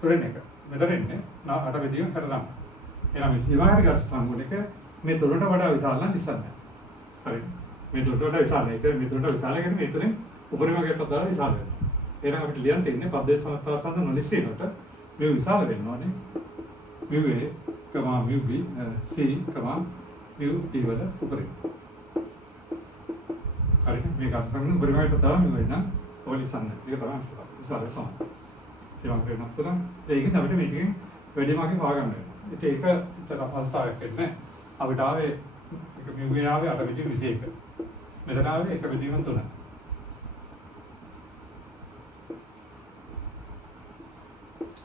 තුරෙන් එක. මෙතන ඉන්නේ 8 බෙදීම 69. එහෙනම් මේ සීමාකාරී ඝර්ෂණ සංගුණක මේ තුරට වඩා විශාල නම් නිසන් නැහැ. හරිනේ. මේ තුරට වඩා විශාල නැහැ. ඒක මේ තුරට විශාල කියන්නේ මේ තුරෙන් උපරිමයකට දාලා විශාල වෙනවා. එහෙනම් අපිට ලියන්න තියෙන්නේ පද්දේශ සමත්තාසන්ද නොලිසිනට මේ විශාල වෙන්න ඕනේ. mu a, mu b, c, mu d වල උපරිම. හරිනේ. මේ ඝර්ෂණ සංගුණ උපරිමයකට දාලා mu වෙන්න ඔය ලිසන්න. ඒක තමයි විශාල සමාන. සීමාංක වෙනස් කරලා ඒකෙන් අපිට මේකෙන් වැඩි මාර්ගයක් හොයාගන්න වෙනවා. ඉතින් ඒක විතර අවස්ථාවක් වෙන්නේ අපිට ආවේ එක mu a ආවේ 8/21. මෙතන ආවේ 1/3.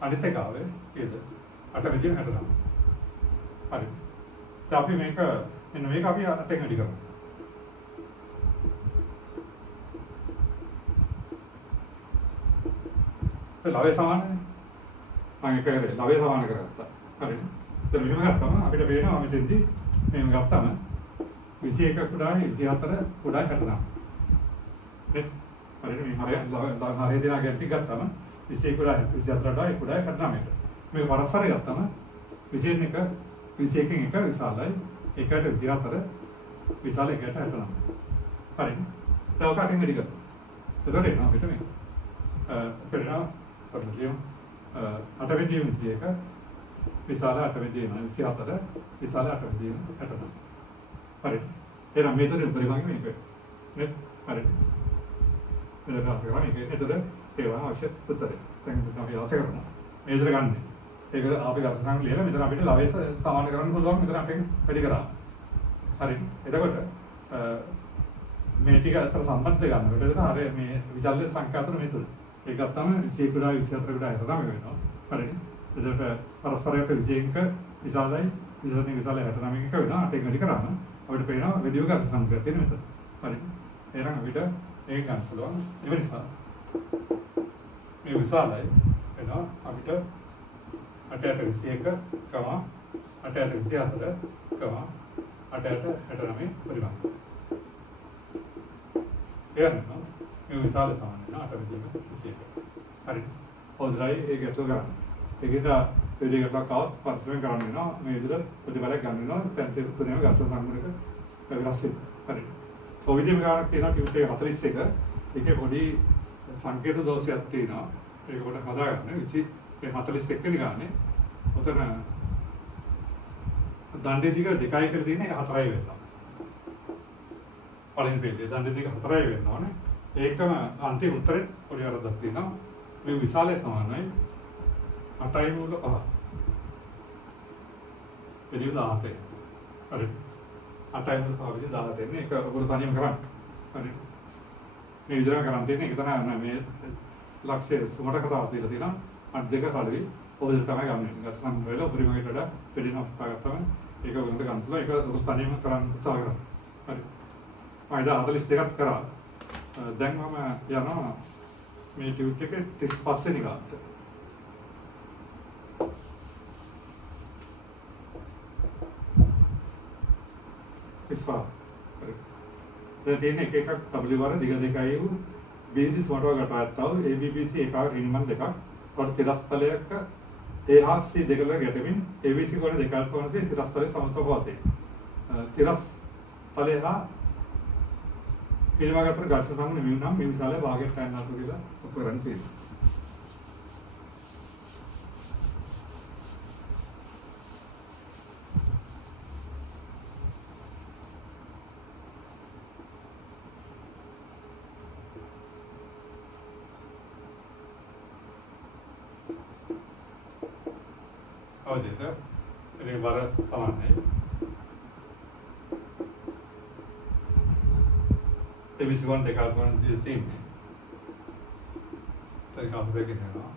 අනිත් එක ආවේ කීයද? 8/69. හරි. දැන් අපි මේක මෙන්න මේක අපි 8ෙන් වැඩි කරමු. ලවය සමානනේ. මම එක කරේ ලවය සමාන කරගත්තා. හරිනේ. දැන් මෙහෙම ගත්තම අපිට පේනවා මෙතෙන්දී මෙහෙම ගත්තම 21 කුඩායි 24 කුඩායි 69. හරිනේ. මේ හරිය දෙනා ගැටි ගත්තම 21 කුඩායි 24 කුඩායි 69. මේක පරස්පර ගත්තම 21 21කින් එක විශාලයි 1ට 24 විශාල 1ට 69. හරිනේ. දැන් ඔක අටින් වැඩි කරමු. එතකොට එනවා අපිට මේ පෙරනවා තොරලියම් 8/21 විශාල 8/24 විශාල 8/69. හරි. එහෙනම් මේතන උපරිමයෙන් මේක නේ හරි. මෙතන ආස කරා මේක එතකොට ඒවා අවශ්‍ය උත්තරේ. දැන් අපි ආස කරනවා. මේතර ගන්න. ඒක අපි ගතසංග ලියලා මෙතන අපිට ලවය සමාන කරන්න පුළුවන් මෙතන අපෙන් වැඩි කරා. හරි. එතකොට මේ ටික අතර සම්බන්ධ ගන්නකොට එතන අර මේ විචල්්‍ය සංඛ්‍යා අතර මේ තුන. ඒක ගත්තම 21 කුඩායි 24 කුඩායි හතරම වෙනවා. හරිනේ. එතකොට පරස්පරයට 21 විශාලයි 24 විශාලයි 69 එක වෙනවා. 8ෙන් වැඩි කරාම අපිට පේනවා වැඩි ඝර්ෂණ සංඛ්‍යා තියෙන මෙතන. හරිනේ. එහෙනම් අපිට ඒක ගන්න පුළුවන්. ඒ නිසා මේ විශාලයි වෙනවා අපිට 8/21 8/24 8/69 පරිමාණ. එහෙනම් මේ විශාල සමාන වෙනවා 8/21. හරිනේ. හොඳයි ඒක ගැටලුව ගන්න. ඒකද පිළිගැටලක් આવත් පරිස්සමෙන් කරන්න වෙනවා. මේ විදිහට ප්‍රතිඵලයක් ගන්න වෙනවා. දැන් තුනේම ඝර්ෂණ සංගුණක වෙනස් වෙනවා. හරිනේ. ඔය විදිහම ගානක් තියෙනවා ටියුට් එක 41. ඒකේ පොඩි සංකේත දෝෂයක් තියෙනවා. ඒක කොට හදාගන්න 41 වෙනි ගානේ. උතන දණ්ඩේ දිග 2යි කියලා තියෙන එක 4යි වෙනවා. පළවෙනි පෙළේ දණ්ඩේ දිග 4යි වෙන්න ඕනේ. ඒකම අන්තිම උත්තරේ පොඩි වරදක් තියෙනවා. මේ විශාලය සමානයි 8.5. එදින 17. හරි. 8.5 විදිහ 17 එන්නේ. ඒක ඔයගොල්ලෝ තනියම කරන්න. හරි. මේ විදිහට කරන් තියෙන්නේ ඒක තමයි මේ ලක්ෂ්‍ය සුමට කතාවක් දීලා තියෙනවා. අත් දෙක කඩවි ඔය විදිහට තමයි ගන්න. ගස්සනම් වෙලා උපරිමයකට වඩා පිළිනොස් පාගත්තම ඒක ඔයගොල්ලන්ට ගන්න පුළුවන්. ඒක ඔයගොල්ලෝ තනියම කරන් උත්සාහ කරන්න. හරි. මම ඉතින් 42ක් කරා. දැන් මම යනවා මේ ටියුට් එකේ 35 වෙනි ගානට. ඉස්පා. දැන් තියෙන එක එකක් W වර දිග දෙකයි වූ බීදි සමටව ගටාත්තව ABBC එකක් රින්මන් දෙකක් වට තිරස්තලයක AHC දෙකල ගැටමින් ABC කොට දෙකක් වනසේ තිරස්තලයේ සමතව පවතී. තිරස් තලය හා පිළිමගතර ඝර්ෂණ සංගුණ මෙවුනම් මේ විශාල භාගයට ගන්නවා කියලා ඔප කරන් තියෙනවා. අවදිත ඒක බර සමානයි. ABC වන් දෙකක් වන තියෙන්නේ. ඒක අපිට කියනවා.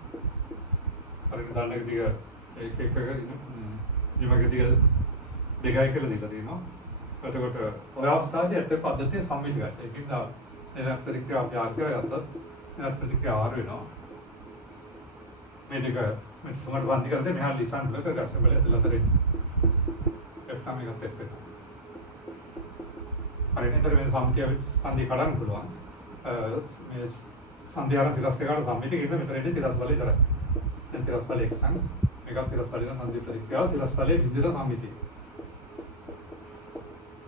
අර දන්නක දිග එක නිමක දිග දෙකයි කියලා දීලා තියෙනවා. එතකොට ඔය අවස්ථාවේදී ඇත්ත පද්ධතිය සම්මිතිකයි. ඒකින්ද එන ප්‍රතික්‍රියාව ව්‍යාකරණය අතත් එන ප්‍රතික්‍රියාව ආර වෙනවා. මේ දෙක මේ තුමට සම්පූර්ණ කරද්දී මෙහා ලිසන් වල ඝර්ෂණ බල ඇදලා තරේ. F නම් එකත් එක්ක. හරිනේ. ඒතර මේ සම්ඛ්‍යා සංදි කඩන්න පුළුවන්. මේ සංධියාන තිරස් දෙකට සම්මිතිය කියන මෙතනදී තිරස් බලය ඉතරයි. දැන් තිරස් බලය x නම් මේක තිරස් බලය සංධි ප්‍රතික්‍රියාව තිරස් බලයේ විද්‍යුත සම්මිතිය.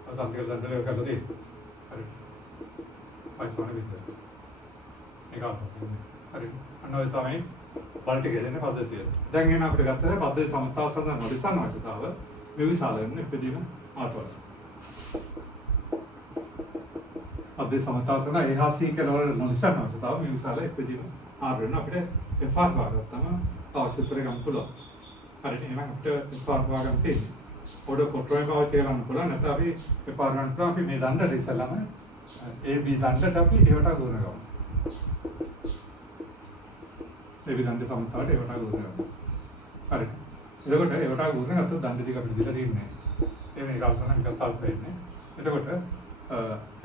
අර සංධිකල දඬුවම කරලා තියෙන්නේ. හරි. පයිසෝන විද්‍යාව. ඒක හරි. අන්න ඔය තමයි බල ටික දෙන පද්ධතිය. දැන් එන අපිට ගත්තා පද්ධති සමතාව සඳහා නොලිසන අවශ්‍යතාව මේ විශාලයෙන් ඉපදීම ආතවල. අපේ සමතාව සඳහා එහා C කෙලවර නොලිසන අවශ්‍යතාව මේ විශාල ඉපදීම ආර වෙන අපිට F වගත්තම අවශ්‍ය උත්තරේ ගන්න පුළුවන්. හරිනේ එහෙනම් අපිට F වගන්න තියෙන්නේ. පොඩ කොටරේ පාවිච්චි කරන්න පුළුවන් නැත්නම් අපි F වගන්න පුළුවන් අපි මේ දණ්ඩට ඉස්සෙල්ලාම A B දණ්ඩට අපි ඒවට ගොනු කරමු. ඒ විදන්ඩ සමතාවට ඒවට ගොනු කරමු. හරි. එතකොට ඒවට ගොනු කරනකොට දණ්ඩ ටික අපිට දීලා තියෙන්නේ. ඒ මේ කල්පනා නිකන් තල්ප වෙන්නේ. එතකොට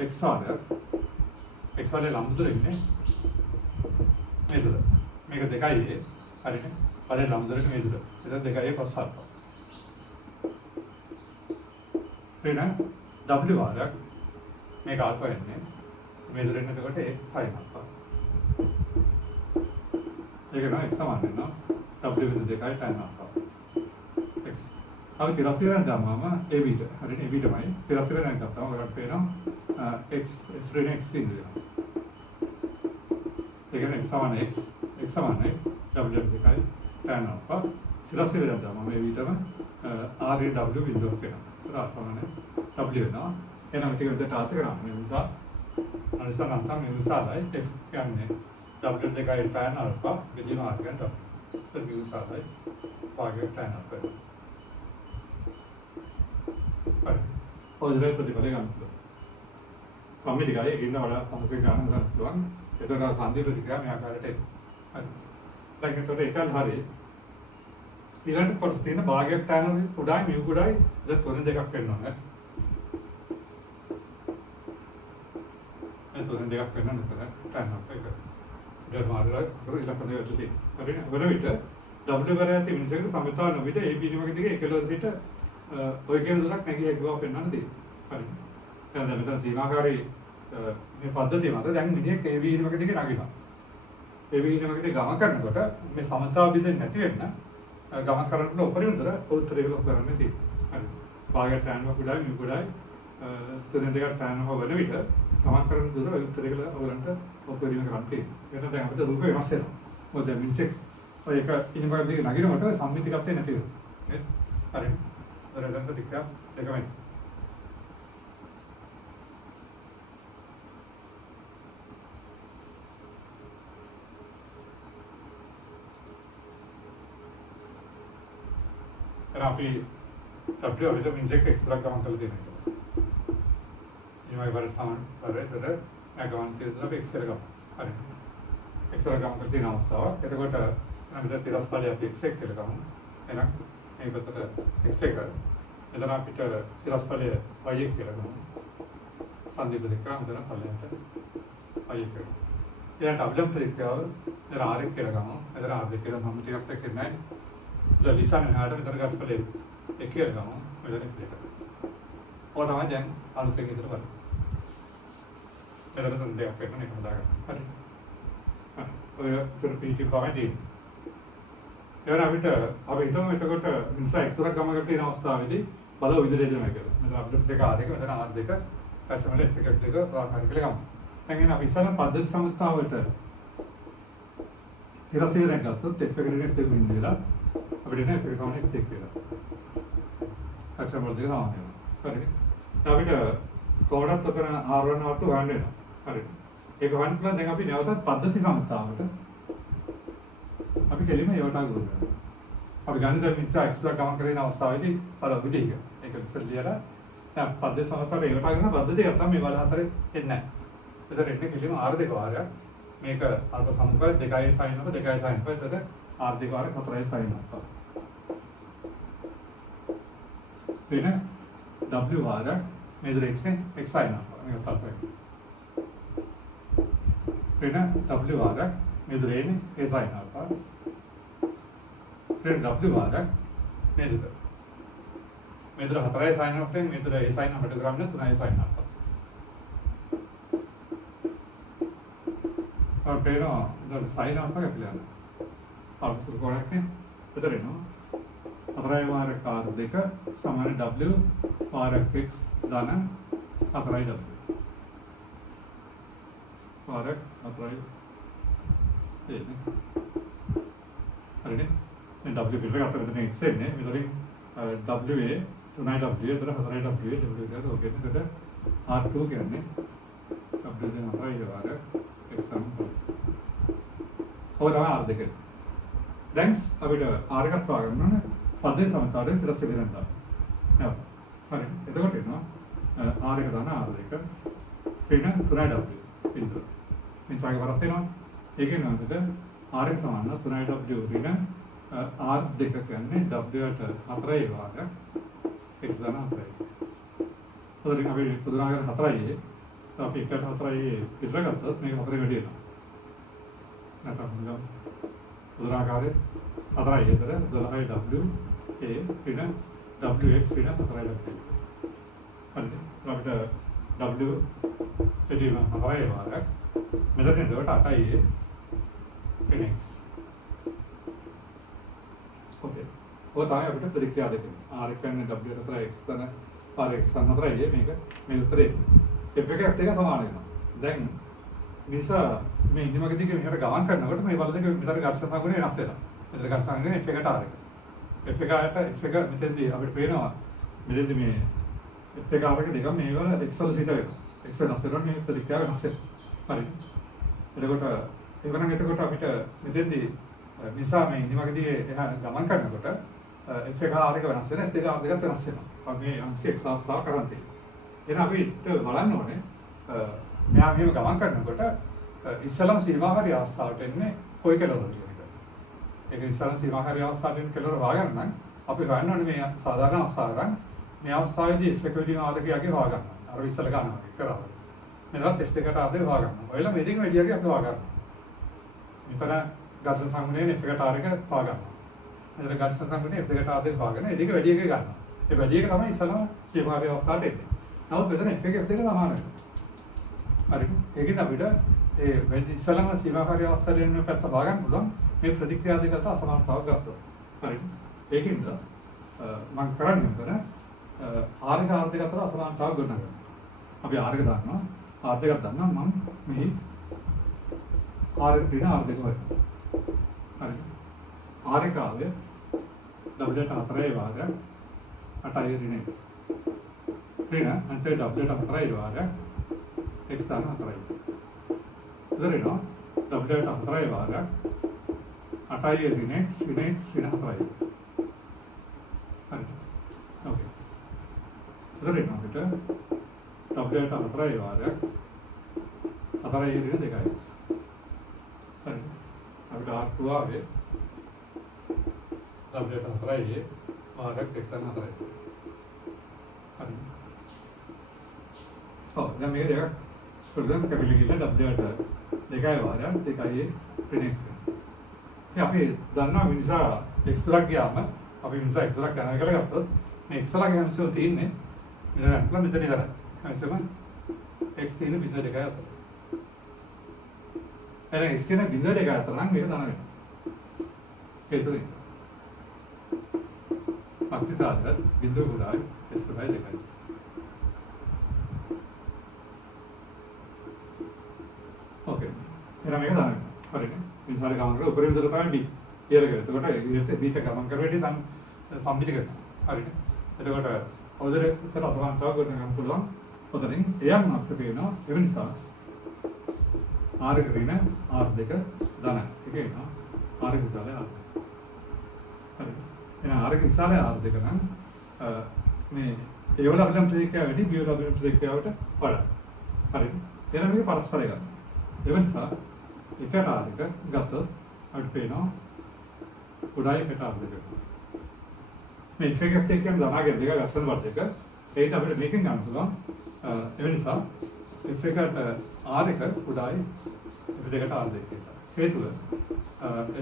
x වලේ ලම්බුදුර ඉන්නේ මෙතන. මේක 2a හරිනේ. වලේ ලම්බුදුරට මේ දුර. එතන 2a cos alpha. වෙන w වාරයක් මේක alpha එන්නේ. මේ දුර එන්නේ එතකොට a sin alpha. ඒක නෝ x සමාන වෙනවා w විඳ 2යි tan alpha. x අපි තිරස්සිරෙන් දාමම ab ට හරිනේ ab තමයි තිරස්සිරෙන් ගත්තාම ඔයාලට පේනවා x ශ්‍රේණි x විඳිනවා. ඒ කියන්නේ x සමානයි w 2යි tan alpha. තිරස්සිරෙන් දාමම ab ටම r w බිඳුවක් වෙනවා. r සමානයි w වෙනවා. එහෙනම් ටික විදිහට ආස කරනවා. මේ නිසා අනිසා නම් මේ නිසායි f කියන්නේ w 2යි tan alpha විදින r ගන්න. ඒ නිසායි පාගේ tan alpha. හරි. ඔයදේ ප්‍රතිඵලය ගන්න පුළුවන්. කම්මිතිකයි ඒකින්ද වඩා පහසුවෙන් ගන්න පුළුවන්. එතකොට සංදි ප්‍රතික්‍රියාව මේ ආකාරයට එයි. හරි. දැන් එතකොට ඒකල් හරි. ඊළඟට කොටස් තියෙන භාගයක් tan උඩයි mu උඩයි දැන් තුන දෙකක් වෙනවා නේ. ඒ තුන දෙකක් වෙනවා නේද? tan alpha එක. ධර්මාවල ඉලක්කන වෙද්දී. හරිනේ. වෙන විට w කරේ ඇති මිනිසෙකුට සමතාව නොවිත a b නිමක දිගේ එකලොස් සිට ඔය කියන දරක් නැගී ගියා පෙන්වන්න තියෙනවා. හරි. එහෙනම් දැන් මෙතන සීමාකාරී මේ පද්ධතිය මත දැන් මිනිහෙක් a b නිමක දිගේ නගිනවා. a b නිමක දිගේ ගමන් කරනකොට මේ සමතාව බෙදෙන්නේ නැති වෙන්න ගමන් කරනකොට උපරිම දර උත්තරේ ලොක් කරන්න තියෙනවා. හරි. භාගය tan කුඩායි mu කුඩායි තුනෙන් දෙකක් tan වෙන විට ගමන් කරන දුර උත්තරේ ඔයගලන්ට උපරිම කරන්න තියෙනවා. එහෙනම් දැන් අපිට රූප වෙනස් වෙනවා. මොකද දැන් මිනිස්සෙක් ඔය එක ඉනිමක දිගේ නගිනකොට සම්මිතිකත්වය නැති වෙනවා. නේද? හරි. රෙඩන් ප්‍රතික්‍රියා දෙකමයි. අපි w විතර ඉන්ජෙක්ට් එක්ස්ට්‍රා ගමන් කරලා තියෙනවා. ඉනිමයි වල සමාන පරේතර ගමන් තියෙනවා අපි එක්ස්ට්‍රා ගමන්. හරි. එක්ස්ට්‍රා ගමන් කරලා තියෙන අවස්ථාව. එතකොට අපිට තිරස් ඵලය අපි x1 කියලා ගමු. එහෙනම් මේ පැත්තට x1 එතන අපිට තිරස් ඵලය y1 කියලා ගමු. සංදි ප්‍රතික්‍රියාව මෙතන ඵලයට y1 කියලා. ඊළඟට අවලම් ප්‍රතික්‍රියාව මෙතන r1 කියලා ගමු. එතන r2 කියලා සම්මුතියක් එක්ක නැහැ. ඉතින් ලිසන් එහාට මෙතන ගත්ත ඵලය එක කියලා ගමු. මෙතන පිළිට. ඔය තමයි දැන් අලුතෙන් ඉදිරියට බලන්න. මෙතන තුන් දෙයක් වෙන එක හදාගන්න. හරි. ඔය තුන PT කොහොමද? එවන අපිට අපි හිතමු එතකොට නිසා x එකක් ගමන් කරලා තියෙන අවස්ථාවේදී බලව ඉදිරියට යනවා කියලා. මෙතන අපිට දෙක r එක මෙතන r දෙක පැෂමල f එකක් දෙක ආකාරය කියලා ගමු. දැන් එන අපි ඉස්සර පද්ධති සමතාවයට තිරසිය දැන් ගත්තොත් f එකට දෙක බින්දුවලා අපිට නේ f එක සමාන x දෙක කියලා. පැෂමල දෙක සමාන වෙනවා. හරිනේ. අපිට කොහොමදත් උතන r1 r2 හොයන්න වෙනවා. හරිනේ. ඒක හොයන්න පුළුවන් දැන් අපි නැවතත් පද්ධති සමතාවයට අපි කෙලිම ඒවට ගොඩ අපි ගණිත මිත්‍යා x ගමන් කරන අවස්ථාවේදී අර විදිහක ඒක ඉස්සෙල් ලියලා දැන් පද්ධති සමතාවයට ඒවට ගන්න පද්ධතිය ගත්තාම මේ වල හතරේ එන්නේ නැහැ. එතකොට එන්නේ කෙලිම r දෙක වාරයක් මේක අල්ප සම්මුඛය 2i sin එක 2i sin එක එතකොට r දෙක වාරයක් 4i sin එක. වෙන w වාරයක් මේ දුර x x sin එක මේක තල්පයි. වෙන w වාරයක් මේ දුර එන්නේ a sin alpha. w වාරයක් මේ දුර 4i sin alpha මේ දුර a sin alpha ග්‍රාම් නේ 3i sin alpha. අපිට පේනවා දැන් සයින් අප්පක අපිලා යනවා. අල්පසුරු කෝණයක් නේ. එතන එනවා. 4 වාරයක් R2 සමාන W වාරයක් x ධන 4යි W. වාරයක් 4යි එන්නේ. හරිනේ. දැන් W පිටර අතර දෙන x එන්නේ. මෙතනින් WA 3යි W එතන 4යි W එතකොට ඔකේ එතකොට R2 කියන්නේ W දැන් 4යි වාරයක් x සමාන. ඔය තමයි R2. දැන් අපිට R එකක් හොයාගන්න ඕනේ පදේ සමතාවයෙන් සිරස් වෙනඳ. නේද? හරි. එතකොට එනවා R එක දාන R2 පින 3W බිඳුව. මිසාගේ වරත් වෙනවා. ඒකෙන් නේද R එක සමාන 3W පින R2 කියන්නේ W ට 4යි වාරයක් x දාන 4යි. උදේට අපි පුදුනාගර 4යි අපි එකට 4යි පිටර ගත්තොත් මේක 4 වැඩි වෙනවා. නැත්නම් පුදුනාකාරයේ 4යි විතර 12යි W A පින WX පින 4යි W. හරිද? අපිට W එදින 4යි වාරයක් මෙතන එතකොට 8යි පින x. ඕකේ. ඔය තමයි අපිට ප්‍රතික්‍රියා දෙකේ. R කියන්නේ W ට 4x තන R x 4යි මේක මේ උත්තරේ. F එකත් එක සමාන වෙනවා. දැන් නිසා මේ ඉනිමක දිගේ මෙහෙට ගමන් කරනකොට මේ බල දෙක මෙතන ඝර්ෂණ සංගුණය වෙනස් වෙනවා. මෙතන ඝර්ෂණ සංගුණය F එකට R එක. F එක මෙතෙන්දී අපිට පේනවා මෙතෙන්දී මේ F එක R එක දෙක මේවල x වල සිට වෙනවා. x වෙනස් වෙනවා මේ ප්‍රතික්‍රියාව වෙනස් වෙනවා. හරි. එතකොට අපිට මෙතෙන්දී නිසා මේ ඉනිමක දිගේ එහා ගමන් කරනකොට F එක R එක වෙනස් වෙනවා. F එක R දෙකත් වෙනස් වෙනවා. මේ අංශ x අවස්ථාව කරන් තියෙනවා. එහෙනම් අපිට බලන්න ඕනේ මෙහා මෙහෙම ගමන් කරනකොට ඉස්සලම සීමාහාරී අවස්ථාවට එන්නේ කොයි කෙලවරද කියන එක. ඒක ඉස්සලම සීමාහාරී අවස්ථාවට එන්නේ කෙලවර හොයාගන්න නම් අපි හොයන්න ඕනේ මේ සාධාරණ අවස්ථාවරන් මේ අවස්ථාවේදී F1 වැඩිම ආදකයගේ හොයාගන්න. අර ඉස්සල ගන්නවා කරා. මෙතනත් F2 කට ආදේ හොයාගන්න. ඔයලා මේ දෙකම වැඩියගේ අපි හොයාගන්න. මෙතන ඝර්ෂණ සංගුණයෙන් F1 කට R එක හොයාගන්න. මෙතන ඝර්ෂණ සංගුණයෙන් F2 කට ආදේ හොයාගෙන ඒ දෙක වැඩියගේ ගන්නවා. ඒ වැඩියක තමයි ඉස්සලම සීමාහාරී අවස්ථාවට එන්නේ. නමුත් මෙතන F1 F2 සමාන වෙනවා. හරි. ඒකෙන් අපිට ඒ ඉස්සලම සීමාකාරී අවස්ථාවේ ඉන්න පැත්ත හොයාගන්න පුළුවන් මේ ප්‍රතික්‍රියා දෙක අතර අසමානතාවක් ගත්තොත්. හරි. ඒකින්ද මම කරන්නේ මොකද? R එක R දෙක අතර අසමානතාවක් ගොඩනගනවා. අපි R එක දාන්නවා. R දෙකක් දාන්නම් මම මෙහි R එක පින R දෙක හොයනවා. හරි. R එක ආවේ W ට 4යි වාරයක් 8යි ඍණ x. ඍණ අන්තය W ට 4යි වාරයක් x දාන 4යි. එතනනවා W ට 4යි වාරයක් 8යි ඍණ x ඍණ 4යි. හරි. ඕකේ. එතනනවා අපිට W ට 4යි වාරයක් 4යි ඍණ 2යි. හරි. අපිට R2 ආවේ W ට 4යි වාරයක් x දාන 4යි. හරි. දැන් මේක දෙකක් ප්‍රධාන කැපිලි ගිහලා W ට 2යි වාරයක් 2යි ඍණ x. ඉතින් අපි දන්නවා මිනිසා x වලක් ගියාම අපි මිනිසා x වලක් යනවා කියලා ගත්තොත් මේ x වලගේ හැමසෙම තියෙන්නේ මෙතන මෙතන ඉතරයි. හැමසෙම x තියෙන බිඳුව 2යි අතර. එහෙනම් x කියන බිඳුව 2යි අතර නම් මේක ධන වෙනවා. ඒතරේ. අක්තිසාද බිඳුව ගුණයි x ප්‍රයි 2යි. ओके එහෙනම් මේක දාන්න. හරිනේ. විසාර ගමන් කරලා උපරිම දර තමයි B. කියලා කරේ. එතකොට ඊට B ට ගමන් කරවෙදී සම්මිති කරනවා. හරිනේ. එතකොට ඔදරේට අසමානතාව ගොඩනගන්න පුළුවන්. ඔතනින් එයන් අපිට පේනවා ඒ නිසා R එක ඍණ R2 ධන. ඒක එනවා R එක විසාරය R2. හරි. එහෙනම් R එක විසාරය R2 නම් මේ ඒ වල අපිට ප්‍රතික්‍රියාව වැඩි B වල අපිට ප්‍රතික්‍රියාවට වඩා. හරිනේ. එහෙනම් මේක පරස්පරය ගන්න. ඒ නිසා එක R එක ගත්තොත් අපිට පේනවා උඩයි පිට R දෙක. මේ F එකත් එක්ක යන ධනාගය දෙක ගස්සන බඩ දෙක ඒකට අපිට මේකෙන් ගන්න පුළුවන්. ඒ නිසා F එකට R එක උඩයි F දෙකට R දෙක. හේතුව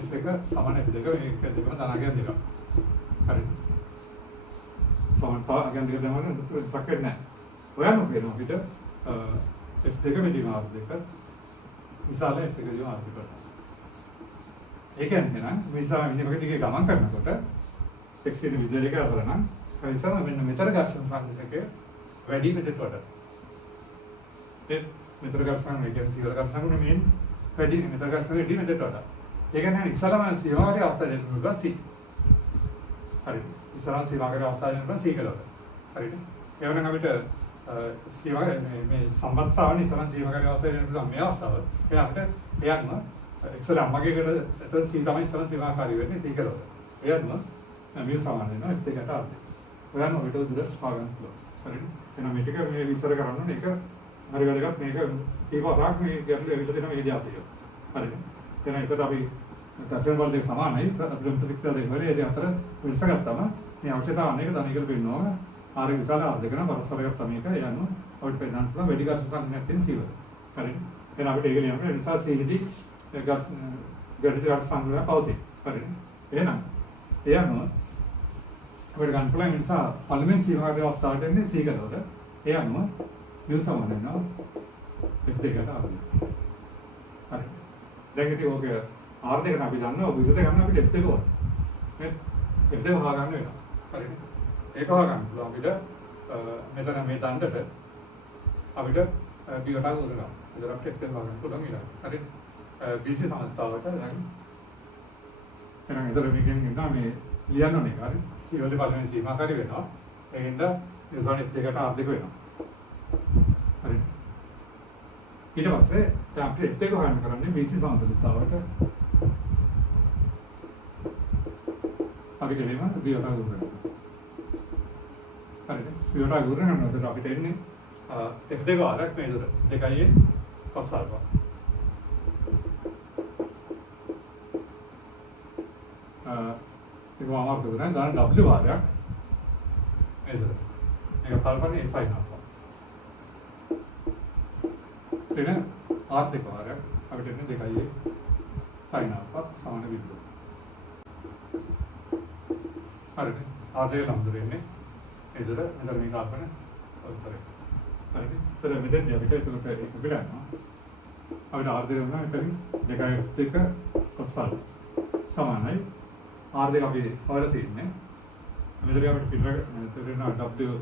F එක සමාන F දෙක මේක දෙකම ධනාගය දෙක. හරි. සමානතාවය දෙක දෙනවනේ සක්කේ නැහැ. ඔයම පේනවා අපිට F දෙක මෙදිම R දෙක විශාල F එකක දිව ආර්ථික වලට. ඒ කියන්නේ නම් විශාල ඉන්නේ දිගේ ගමන් කරනකොට x කියන විදිය දෙක අතර නම් විශාල මෙන්න මෙතර ඝර්ෂණ සංකේතක වැඩි මෙතට වඩා. ඒ මෙතර ඝර්ෂණ කියන්නේ සීවර ඝර්ෂණ නෙමෙයි වැඩි මෙතර ඝර්ෂණ වැඩි මෙතට වඩා. ඒ කියන්නේ ඉස්සලම සීමාවේ අවස්ථාවේ නුඹ C. හරි. ඉස්සරහ සීමාවේ අවස්ථාවේ නුඹ C කියලා. හරිද? ඒ වගේම අපිට සීමාවේ මේ සම්බන්ධතාවන ඉස්සරහ සීමාවේ අවස්ථාවේ නුඹ මේ අවස්ථාව. ඒ අපිට එයන්ම එක්සල අම්මගේකට එතන C තමයි ඉස්සරහ සීමාකාරී වෙන්නේ C කියලා. එයන්ම මේ සමාන වෙනවා F දෙකට අර්ථය. ඔයන්න ඔය විදිහට දුර පාගන්න පුළුවන්. හරිද? එහෙනම් මේ ටික මේ විස්තර කරන්න ඕනේ. ඒක හරි වැදගත්. මේක ඒකවතාවක් මේ ගැටලු එවිට දෙන මේ જાතිය. හරිද? එහෙනම් ඒකට අපි දර්ශන බල දෙක සමානයි. ප්‍රතිම ප්‍රතික්‍රියා දෙක වල ඒ අතර වෙනස ගත්තම මේ අවශ්‍යතාව අනේක ධනිකල පෙන්නනවා. ආර විශාල ආර්ධකන පරස්පර ගත්ත මේක යන්න අපිට පෙන්නන්න පුළුවන් වැඩි ඝර්ෂණ සංඥාවක් තියෙන සීවර. හරිද? එහෙනම් අපිට ඒක ලියන්න නිසා සීහිදී ඝර්ෂණ සංඥාව පවතී. හරිද? එහෙනම් එයම අපිට ගන්න පුළුවන් නිසා පළවෙනි සීමාවේ අවස්ථාවට එන්නේ C කලවල. එයම U සමාන වෙනවා F දෙකට ආවි. හරි. දැන් ඉතින් ඔක R දෙක අපි දන්නවා ඔබ විසඳ ගන්න අපිට F දෙක ඕන. මේ F දෙක හොයා ගන්න වෙනවා. හරිද? ඒක හොයා ගන්න පුළුවන් අපිට මෙතන මේ දණ්ඩට අපිට B කට උරගන්න. ඒතර අපිට F දෙක හොයා ගන්න පුළුවන් ඊළඟ. හරිද? BC සමතාවට දැන් එහෙනම් ඒතර මේකෙන් ඉන්නවා මේ ලියන්න ඕනේ. හරි. C වලට පළවෙනි සීමාකාරී වෙනවා. ඒකින්ද යොසන දෙකට R දෙක වෙනවා. හරි. ඊට පස්සේ දැන් අපිට F දෙක හොයන්න කරන්නේ BC සමතුලිතතාවට. අපි කියනවා B වලට උරගන්න. හරිද? B වලට උරගන්නකොට අපිට එන්නේ F දෙක ආරක් මේ දුර 2a cos alpha. ඒක අමාරු දෙයක් නෑ. දාන්න W වාරයක් නේද? මේක තල්පන්නේ sin alpha. එන R දෙක වාරයක් අපිට එන්නේ 2a sin alpha සමාන බිඳුව. හරිද? R දෙක ලම්බ දෙන්නේ නේද? මෙතන මේ කල්පන උත්තරේ. හරිද? ඒතර මෙතෙන්දී අපිට ඒක පිළිගන්නවා. අපිට R දෙක ගන්න මෙතනින් 2a cos alpha සමානයි R දෙක අපි හොයලා තියෙන්නේ. මෙතන අපිට පිළිවෙලන W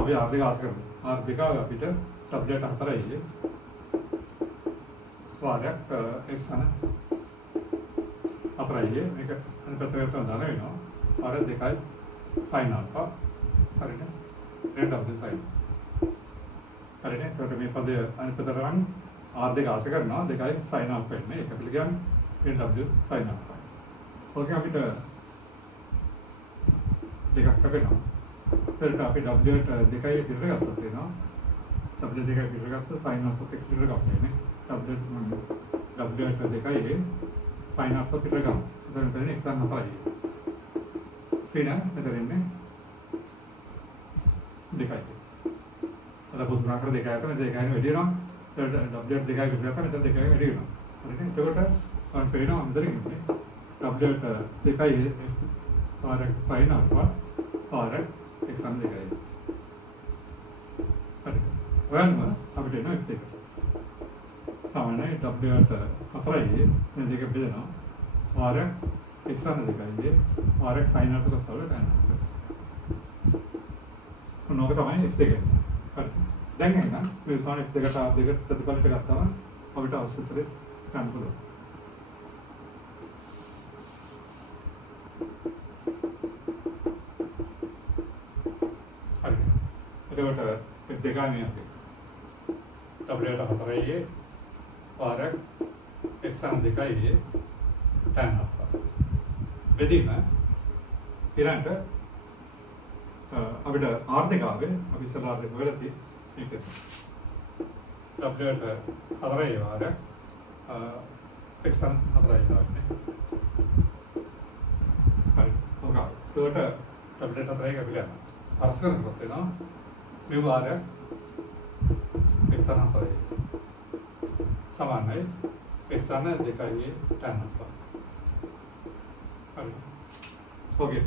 අපි R දෙක ආස කරමු. R දෙක අපිට W ට 4යි. වාරයක් x අන 4යි. මේක අනිත් පැත්තට දාන වෙනවා. R දෙකයි sin alpha. හරිද? W sin. හරිද? ඒකට මේ පදය අනිත් පැත්තට ගන්න R දෙක ආස කරනවා. දෙකයි sin alpha එන්නේ. ඒක පිළිගන්නේ W sin alpha. ඔකේ අපිට දෙකක් ලැබෙනවා. ඒකට අපි W ට දෙකයි පිළිර ගත්තත් වෙනවා. W දෙකයි පිළිර ගත්ත sin alpha එක පිළිර ගන්න වෙන්නේ. W ට දෙකයි sin alpha පිළිර ගන්න. එතන තියෙන්නේ x අන 4යි. ඊළඟ මෙතන ඉන්නේ දෙකයි. අද පුදුමාකාර දෙකයි අතර දෙකයි වැඩි වෙනවා. W ට දෙකයි පිළිර ගත්ත මෙතන දෙකයි වැඩි වෙනවා. හරිද? එතකොට මම පේනවා මෙතන ඉන්නේ W දෙකයි R sin alpha R x අන දෙකයි. හරි. ඔයන්ම අපිට එන F දෙක. සාමාන්‍යයෙන් W 4යි මේ දෙක බෙදෙනවා. R x අන දෙකයි R sin alpha cos alpha ගන්නවා. මොනවාක තමයි F දෙක. හරි. දැන් එහෙනම් මේ සාන F දෙකට R දෙක ප්‍රතිඵලයට ගත්තාම අපිට අවශ්‍ය උත්තරේ ගන්න පුළුවන්. එතකොට F දෙකයි මේ අපි W ට 4යි R x අන දෙකයි tan alpha. බෙදීම ඊළඟට අපිට R දෙක ආවේ අපි ඉස්සලා R දෙක වෙලදී මේක W ට 4යි R x අන 4යි දාන්නේ. හරි. ඔක. ඒකට W ට 4යි අපිට යනවා. පරස්පර කරත් වෙනවා. මේ වාරය x අන 4යි. සමානයි x අන 2යි tan alpha. හරි. ඔකේ.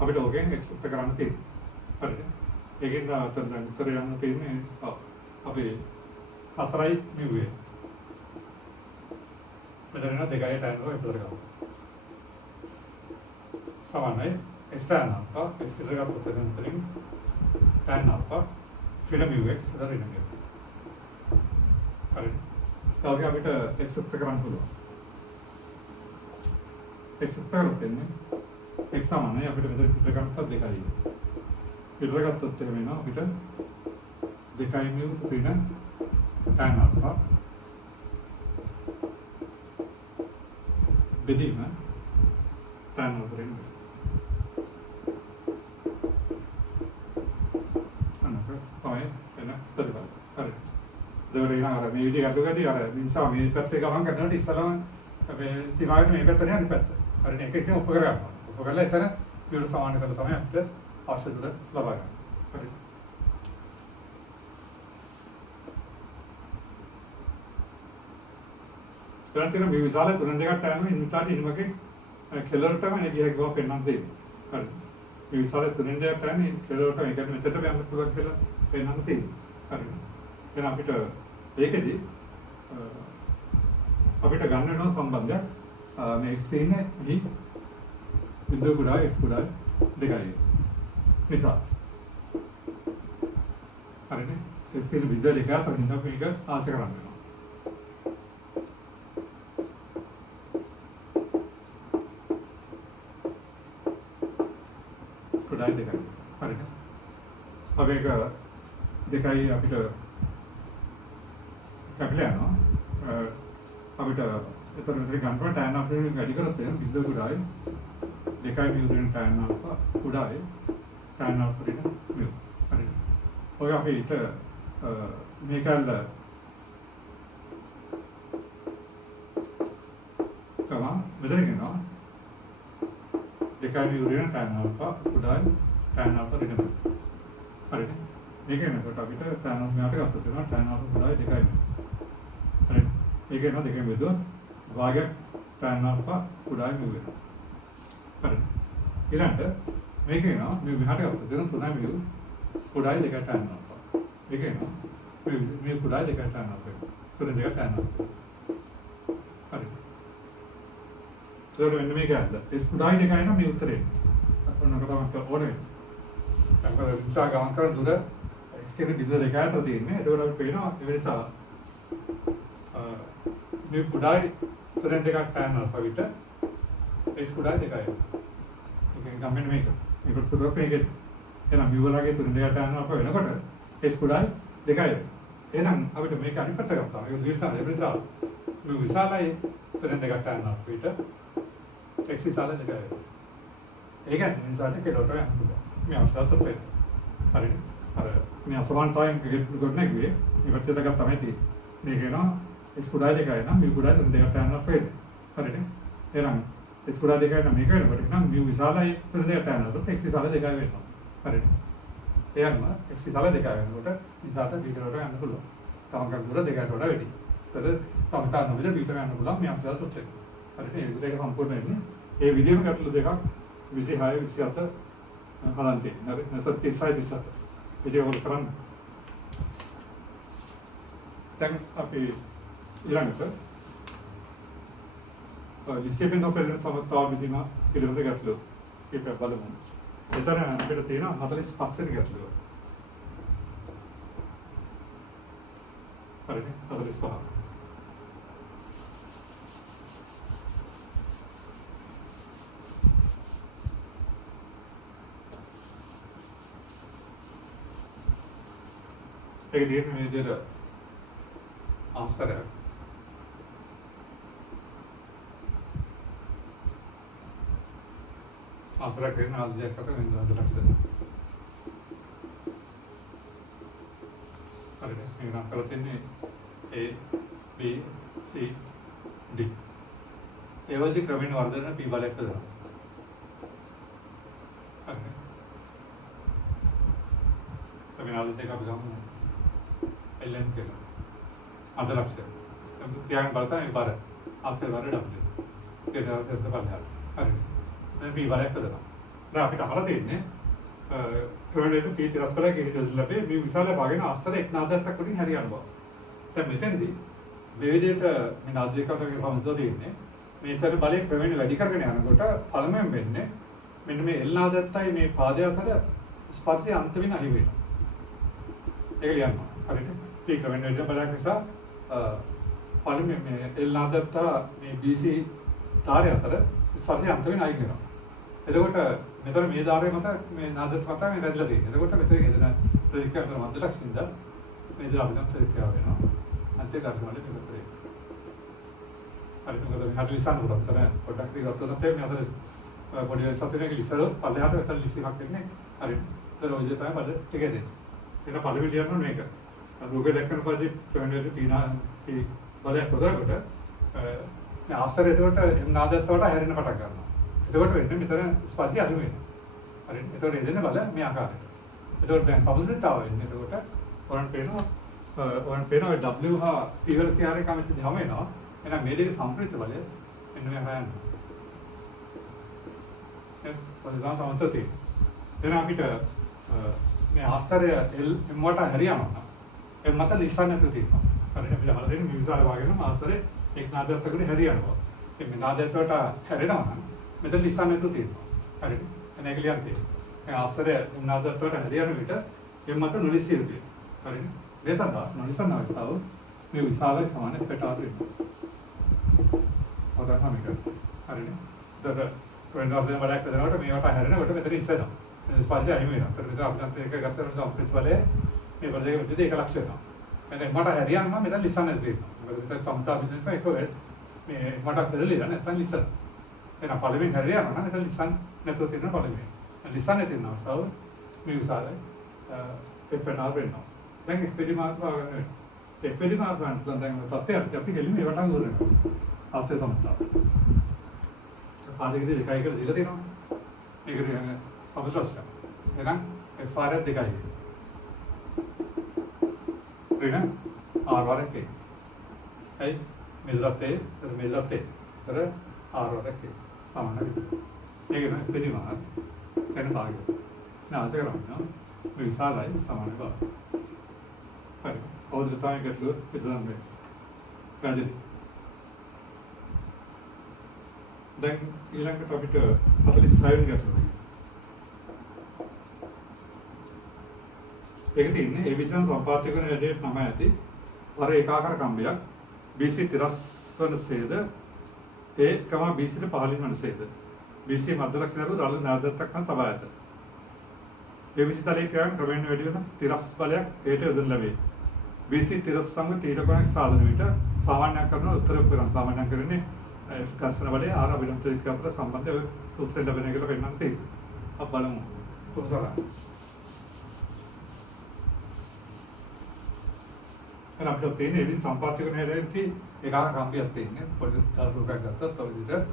අපිට ඔකෙන් x උත්තර කරන්න තියෙනවා. හරිද? ඒකෙන් දැන් උත්තර යන්න තියෙන්නේ අපි 4යි මෙව්වේ. මෙතන එනවා 2යි tan එක එකතර ගමු. සමානයි x tan alpha x ඉතර ගත්තොත් එතනින් tan alpha ඊට mu x ඉතර ඉන්නේ. හරි. ඊට අපිට x උත්තර කරන්න පුළුවන්. x උත්තර කරොත් එන්නේ x සමානයි අපිට මෙතන ඉතර ගන්නත් 2යි. ඉතර ගත්තොත් එහෙම වෙනවා අපිට 2යි mu ඍණ tan alpha bedima tan alpha ऋण අනක තමයි එන ප්‍රතිඵල. හරි. දෙවල ඊළඟ අර මේ විදිහ ගත්තොත් අර නිසා මේ පැත්තේ ගමන් කරනකොට ඉස්සලම මේ සීමාවෙන් මේ පැත්තට යන පැත්ත. හරිනේ එක එකෙන් උප කර ගන්නවා. උප කරලා එතන විතර සමාන කරලා තමයි අපිට අවශ්‍ය දුර ලබා ගන්න. හරි. ස්පර්ශයෙන් මේ විශාල තුන දෙකක් යනවා ඉන්සාට ඉනිමකේ කෙලවරටම නේ ගිය ගාව පෙන්වන්න දෙන්නේ. හරි. මේ විශාල තුන දෙකක් යන්නේ කෙලවරට ඒ කියන්නේ මෙතනට යන්න පුළුවන් කියලා පෙන්වන්න තියෙනවා. හරි. එහෙනම් අපිට ඒකෙදි අපිට ගන්න වෙන සම්බන්ධයක් මේ x තියෙන්නේ මෙහි බිඳුව කුඩා x කුඩා දෙකයි. නිසා හරිනේ x තියෙන බිඳුව දෙක අතර ඉඳන් මේක ආශ කරන්න වෙනවා. කුඩායි දෙකයි. හරිනේ. අපි ඒක දෙකයි අපිට කැපිලා යනවා. අපිට එතන ගන්නකොට tan alpha රින් වැඩි කරොත් එහෙනම් බිඳුව කුඩායි දෙකයි mu රින් tan alpha කුඩායි tan alpha රින් mu. හරිද? ඔය අපිට මේකල්ල තමයි මෙතන කියනවා දෙකයි mu රින් tan alpha කුඩායි tan alpha රින් mu. හරිද? මේක එනකොට අපිට tan alpha මෙයාට ගත්තොත් වෙනවා tan alpha කුඩායි දෙකයි mu. හරිද? ඒක එනවා දෙකෙන් බෙදුවා භාගයක් tan alpha කුඩායි mu වෙනවා. හරිද? ඊළඟට මේක එනවා මේ මෙහාට ගත්තොත් දෙන 3යි mu කුඩායි දෙකයි tan alpha. මේක එනවා මේ කුඩායි දෙකයි tan alpha. 3 දෙක tan alpha. හරිද? ඒකට මෙන්න මේක ඇද්ද? s කුඩායි දෙකයි නම් මේ උත්තරේ. ඔන්නක තමයි ඕනේ. අපේ විසා ගමන් කරන දුර x කියන බිඳුව දෙක අතර තියෙන්නේ. ඒකෝට අපි පේනවා ඒ නිසා මේ කුඩායි 3 දෙකක් tan alpha විට s කුඩායි දෙකයි. ඒක ගමන් මේක. මේකට සුදුසු මේක. එහෙනම් mu වලගේ 3 දෙකක් tan alpha වෙනකොට s කුඩායි දෙකයි. එහෙනම් අපිට මේක අනිත් පැත්ත ගත්තා. ඒක දීර්ඝ තමයි. ඒ නිසා mu විශාලයි 3 දෙකක් tan alpha විට x විශාල දෙකයි. ඒක නිසාට කෙලවට යන්න පුළුවන්. මේ අවස්ථාවට පෙර. හරිද? අර මේ අසමානතාවයෙන් ගොඩ නැගුවේ මේ පැත්තට ගත්තා තමයි තියෙන්නේ. මේක එනවා x කුඩායි දෙකයි නම් mu කුඩායි 3 දෙකක් tan alpha වෙන්නේ. හරිද? එහෙනම් x කුඩායි දෙකයි නම් මේක වෙනකොට නම් mu විශාලයි 3 දෙකක් tan alpha x විශාල දෙකයි වෙනවා. හරිද? එයන්ම x විශාල දෙකයි වෙනකොට නිසාට බීටවට යන්න පුළුවන්. තමකන් දුර දෙකකට වඩා වැඩි. ඒතර සමතාන නොවිද බීට යන්න පුළුවන් මේ අවස්ථාවට උච්චයි. හරිද? ඒ විදිහට සම්පූර්ණ වෙන්නේ. ඒ විදිහම ගැටලු දෙකක් 26 27 හදන් තියෙනවා. හරි. නැත්නම් 36 37. විදිහ වල කරන්න. දැන් අපි ඊළඟට ලිස්ටෙපෙන් ඔපෙරේටර් සමතාව විදිහම පිළිවෙල ගැටලු ඒක බලමු. එතන අපිට තියෙනවා 45 වෙනි ගැටලුව. හරිද? 45. ඒක තියෙන මේ විදිහට ආන්සරයක්. ආන්සරයක් දෙන්න ආදියක් අත වෙන ලක්ෂ දෙන්න. හරිද? මේක නම් කරලා තින්නේ A B C D. ඒ වගේ ක්‍රමෙන් වර්ධන P බලයක් හදනවා. හරිද? තමයි ආදියක් අපි ගමු. LM කියලා. අද ලක්ෂය. ත්‍යාග බලතා මේ බර. ආසල් බර W. ඒක ආසල් බලහා. හරි. දැන් P බලයක් හදනවා. දැන් අපිට අහලා තියෙන්නේ ක්‍රමයට P තිරස් බලයක් හේතු ලැබේ මේ විශාල භාගයෙන් ආස්තර 1/10ක් වලින් හරියන බව. දැන් මෙතෙන්දී මේ විදිහට මේ නාදිකාවතගේ සම්සෝ තියෙන්නේ මේතර බලයේ ක්‍රමයෙන් වැඩි කරගෙන යනකොට පළමුවෙන් වෙන්නේ මෙන්න මේ එල්නාදත්තයි මේ පාදය අතර ස්පර්ශය අන්තිමින් අහිමි වෙනවා. ඒක ලියන්න. හරිද? මේ ක්‍රමයෙන් වැඩි බලයක් නිසා පළමුවෙන් මේ එල්නාදත්ත මේ BC ධාරය අතර ස්පර්ශය අන්තිමින් අහිමි වෙනවා. එතකොට මෙතන මේ ධාරය මත මේ නාදත්ත මත මේ රැඳිලා තියෙනවා. එතකොට මෙතන එදෙන ප්‍රතික්‍රියා කරන මධ්‍ය ලක්ෂණින්ද මේ දේ අපිට ප්‍රතික්‍රියාව වෙනවා. අන්තිම ධර්මවල මෙතන හරි මොකද මේ 40 සම්පූර්ණ කරන පොඩ්ඩක් ඉවත්වනත් මේ අතර පොඩි සතිනක ඉස්සර පල්ලෙහාට මෙතන 20ක් වෙන්නේ හරි. ඒතර ඔය දේ තමයි බඩ ටික දෙන්නේ. ඒක පළවෙනි ලියන්න ඕනේ මේක. රෝගේ දැක්කන පස්සේ ප්‍රවේණයට තීනා බලයක් පොදරකට මේ ආශ්‍රය එතකොට නාදත්ත වලට හැරෙන්න පටන් ගන්නවා. එතකොට වෙන්නේ මෙතන ස්පර්ශය අහිමි වෙනවා. හරි. එතකොට එදෙන බල මේ ආකාරයට. එතකොට දැන් සමුද්‍රතාව වෙන්නේ එතකොට ඔයන් පේනවා W හා P වල කියන්නේ කැමති ධම වෙනවා. එහෙනම් මේ දෙකේ සම්ප්‍රිත බලය එන්න මෙහා යනවා. පොදුනා සමතති. දැන් අපිට මේ ආස්තරය L මට හරියනවා. ඒ මත ලිසන් නැතුව තියෙනවා. හරියට අපි අහලා දෙන්නේ මේ විසාල වාගෙනම ආස්තරේ එක් නාදයක්කට හරියනවා. මේ නාදයකට හැරෙනවා නම් මෙතන ලිසන් නැතුව තියෙනවා. හරියට. එනේ කියලියන්තේ. මේ ආස්තරය නාදයකට හරියන විට ඒ මත නොලිසිය තියෙනවා. හරියට. මේ සඳහා නොලිසන් අවස්ථාව මේ විසාලයි සමාන පිටාර වෙනවා. හොඳයි මේක. හරිනේ. දැන් වෙනවාද බලයක් කරනකොට මේවට හැරෙනකොට මෙතන ඉස්සෙනවා. ස්පර්ශය අහිමි වෙනවා. ඒතර මෙතන අපිට ඒක ගස්සන සම්ප්‍රිත බලය මේ බලයේ විදිහට ඒක ලක්ෂ වෙනවා. එහෙනම් මට හරියන්න නම් මෙතන ලිසන් නැති වෙනවා. මොකද මෙතන සමතා බින්දුවක එක වෙලට මේ මට පෙරලිලා නැත්නම් ලිසන්. එහෙනම් පළවෙනි හරියන්න නම් මෙතන ලිසන් නැතුව තියෙන පළවෙනි. ලිසන් නැති වෙනවා. සව මේ විසාලයි එපෙනාර වෙනවා. දැන් එක්පෙරිමාර්ග ගන්න. එක්පෙරිමාර්ග ගන්න දැන් තත්ත්වයට අපි ගෙලින් ඒවට අඟුරනවා. ආස්තේ සමතා. පාදකදී දෙකයි කියලා දීලා තියෙනවා. මේක කියන්නේ සමස්තස්ස. එහෙනම් FR දෙකයි. රින R1 එක. හයි මෙල්ලත්තේ මෙල්ලත්තේ. තර R1 එක. සමානයි. ඒක නේ පරිමාණ. දැන් භාගය. නාසය කරනවා. මේ විශාලයි සමානයි බව. හරි. අවුරුදු තමයි විසඳන්න බෑ. පැහැදිලි. දැන් ඊළඟට අපිට 46 වෙනි ගැටලුව. ඒක තියෙන්නේ ඒ විසන් සම්පාදක වෙන හැඩයට නම ඇති වර ඒකාකාර කම්බයක් BC 30 වන සේද A, BC 15 වන සේද BC මධ්‍ය ලක්ෂණ රළු නාදත්තක් නම් තබා ඇත. ඒ විසි තලයේ ක්‍රියාවෙන් ක්‍රමයෙන් වැඩි වෙන 30 බලයක් ඒට යොදන ලැබේ. BC 30 සමග තීර කොනක් සාධන විට සාමාන්‍යයක් කරන උත්තර කරන සාමාන්‍යයක් කරන්නේ घर्षण बड़े आर अभिलंबित अतर संबंध सूत्र लभ्य බලමු කොහොමද එහෙනම් අපිට තියෙන්නේ මේ සම්පාදක වෙන හැටි ඒකාර කම්බියක් තියෙන්නේ පොඩි තාරුකක් ගත්තත් ඔය විදිහට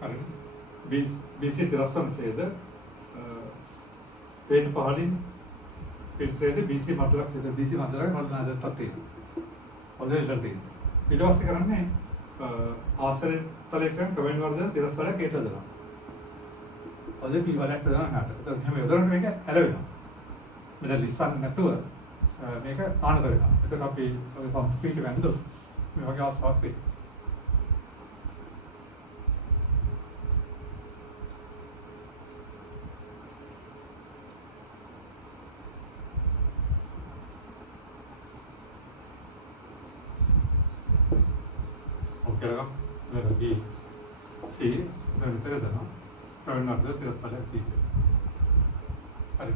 හරි BC 30 සේද ඒන් පහලින් පිළිසෙද BC මතලක් විතර BC මතලක් වලනාදත්තක් තියෙනවා ඔය දෙල්ලට තියෙනවා ඊට පස්සේ කරන්නේ ආශ්‍රය තලයකට ක්‍රමෙන් වර්ධන 30 වලක් ඒට දානවා ඔය P වලක් දානවා නට ඒක හැම යොදරන මේක ඇලවෙනවා මෙතන ලිසන් නැතුව මේක ආනත වෙනවා එතකොට අපි ඔය සම්පීඩ වැන්දොත් මේ වගේ අවස්ථාවක් වෙයි කරගම් B C මෙතන දානවා ප්‍රවණ අර්ධ 30 වලක් තියෙනවා හරි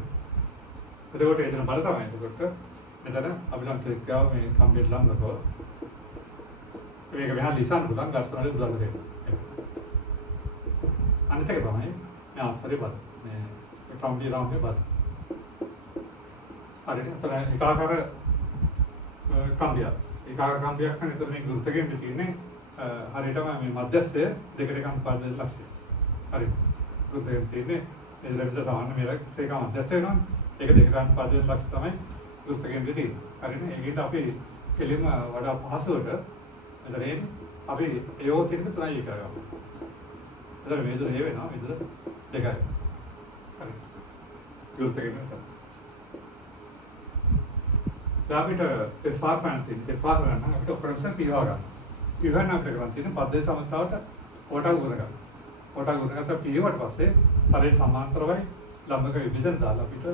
එතකොට එතන බල තමයි එතකොට මෙතන අභිලං ක්‍රියාව මේ කම්ප්ලීට් ලම්බකෝ මේක මෙහා ලිසන් බුලන් ගස්සනලි බුලන් දෙන්න අනිත් එක තමයි මේ ආස්තරේ බල මේ කම්ප්ලීට් රාම්ගේ බල හරි එතන ඒකාකාර කම්බියක් කරන එතන මේ ගුරුත්වයෙන් තියෙන්නේ හරියටම මේ මධ්‍යස්ථය දෙකට එකම පාද ලක්ෂය. හරි. ගුරුත්වයෙන් තියෙන්නේ ඒ ලෙවල් සාමාන්‍ය මේක ඒක මධ්‍යස්ථය වෙනවා. ඒක දෙකකට පාද ලක්ෂය තමයි ගුරුත්වයෙන් තියෙන්නේ. හරිනේ. ඒකට අපි කෙලින්ම වඩා පහසුවට මෙතන එන්නේ අපි ඒව කියන එක තුනයි කරගමු. එතන මේ දුර ඒ වෙනවා මේ දුර දෙකයි. හරි. ගුරුත්වයෙන් අපිට FR පැන තියෙන FR ගන්න අපිට ඔපරේෂන් P වගන්න. P ගන්න අපිට කරන් තියෙන පද්දේ සමතාවට කොටා උර ගන්න. කොටා උර ගත්ත P වට පස්සේ පරේ සමාන්තරවයි ලම්බක විභජන දාලා අපිට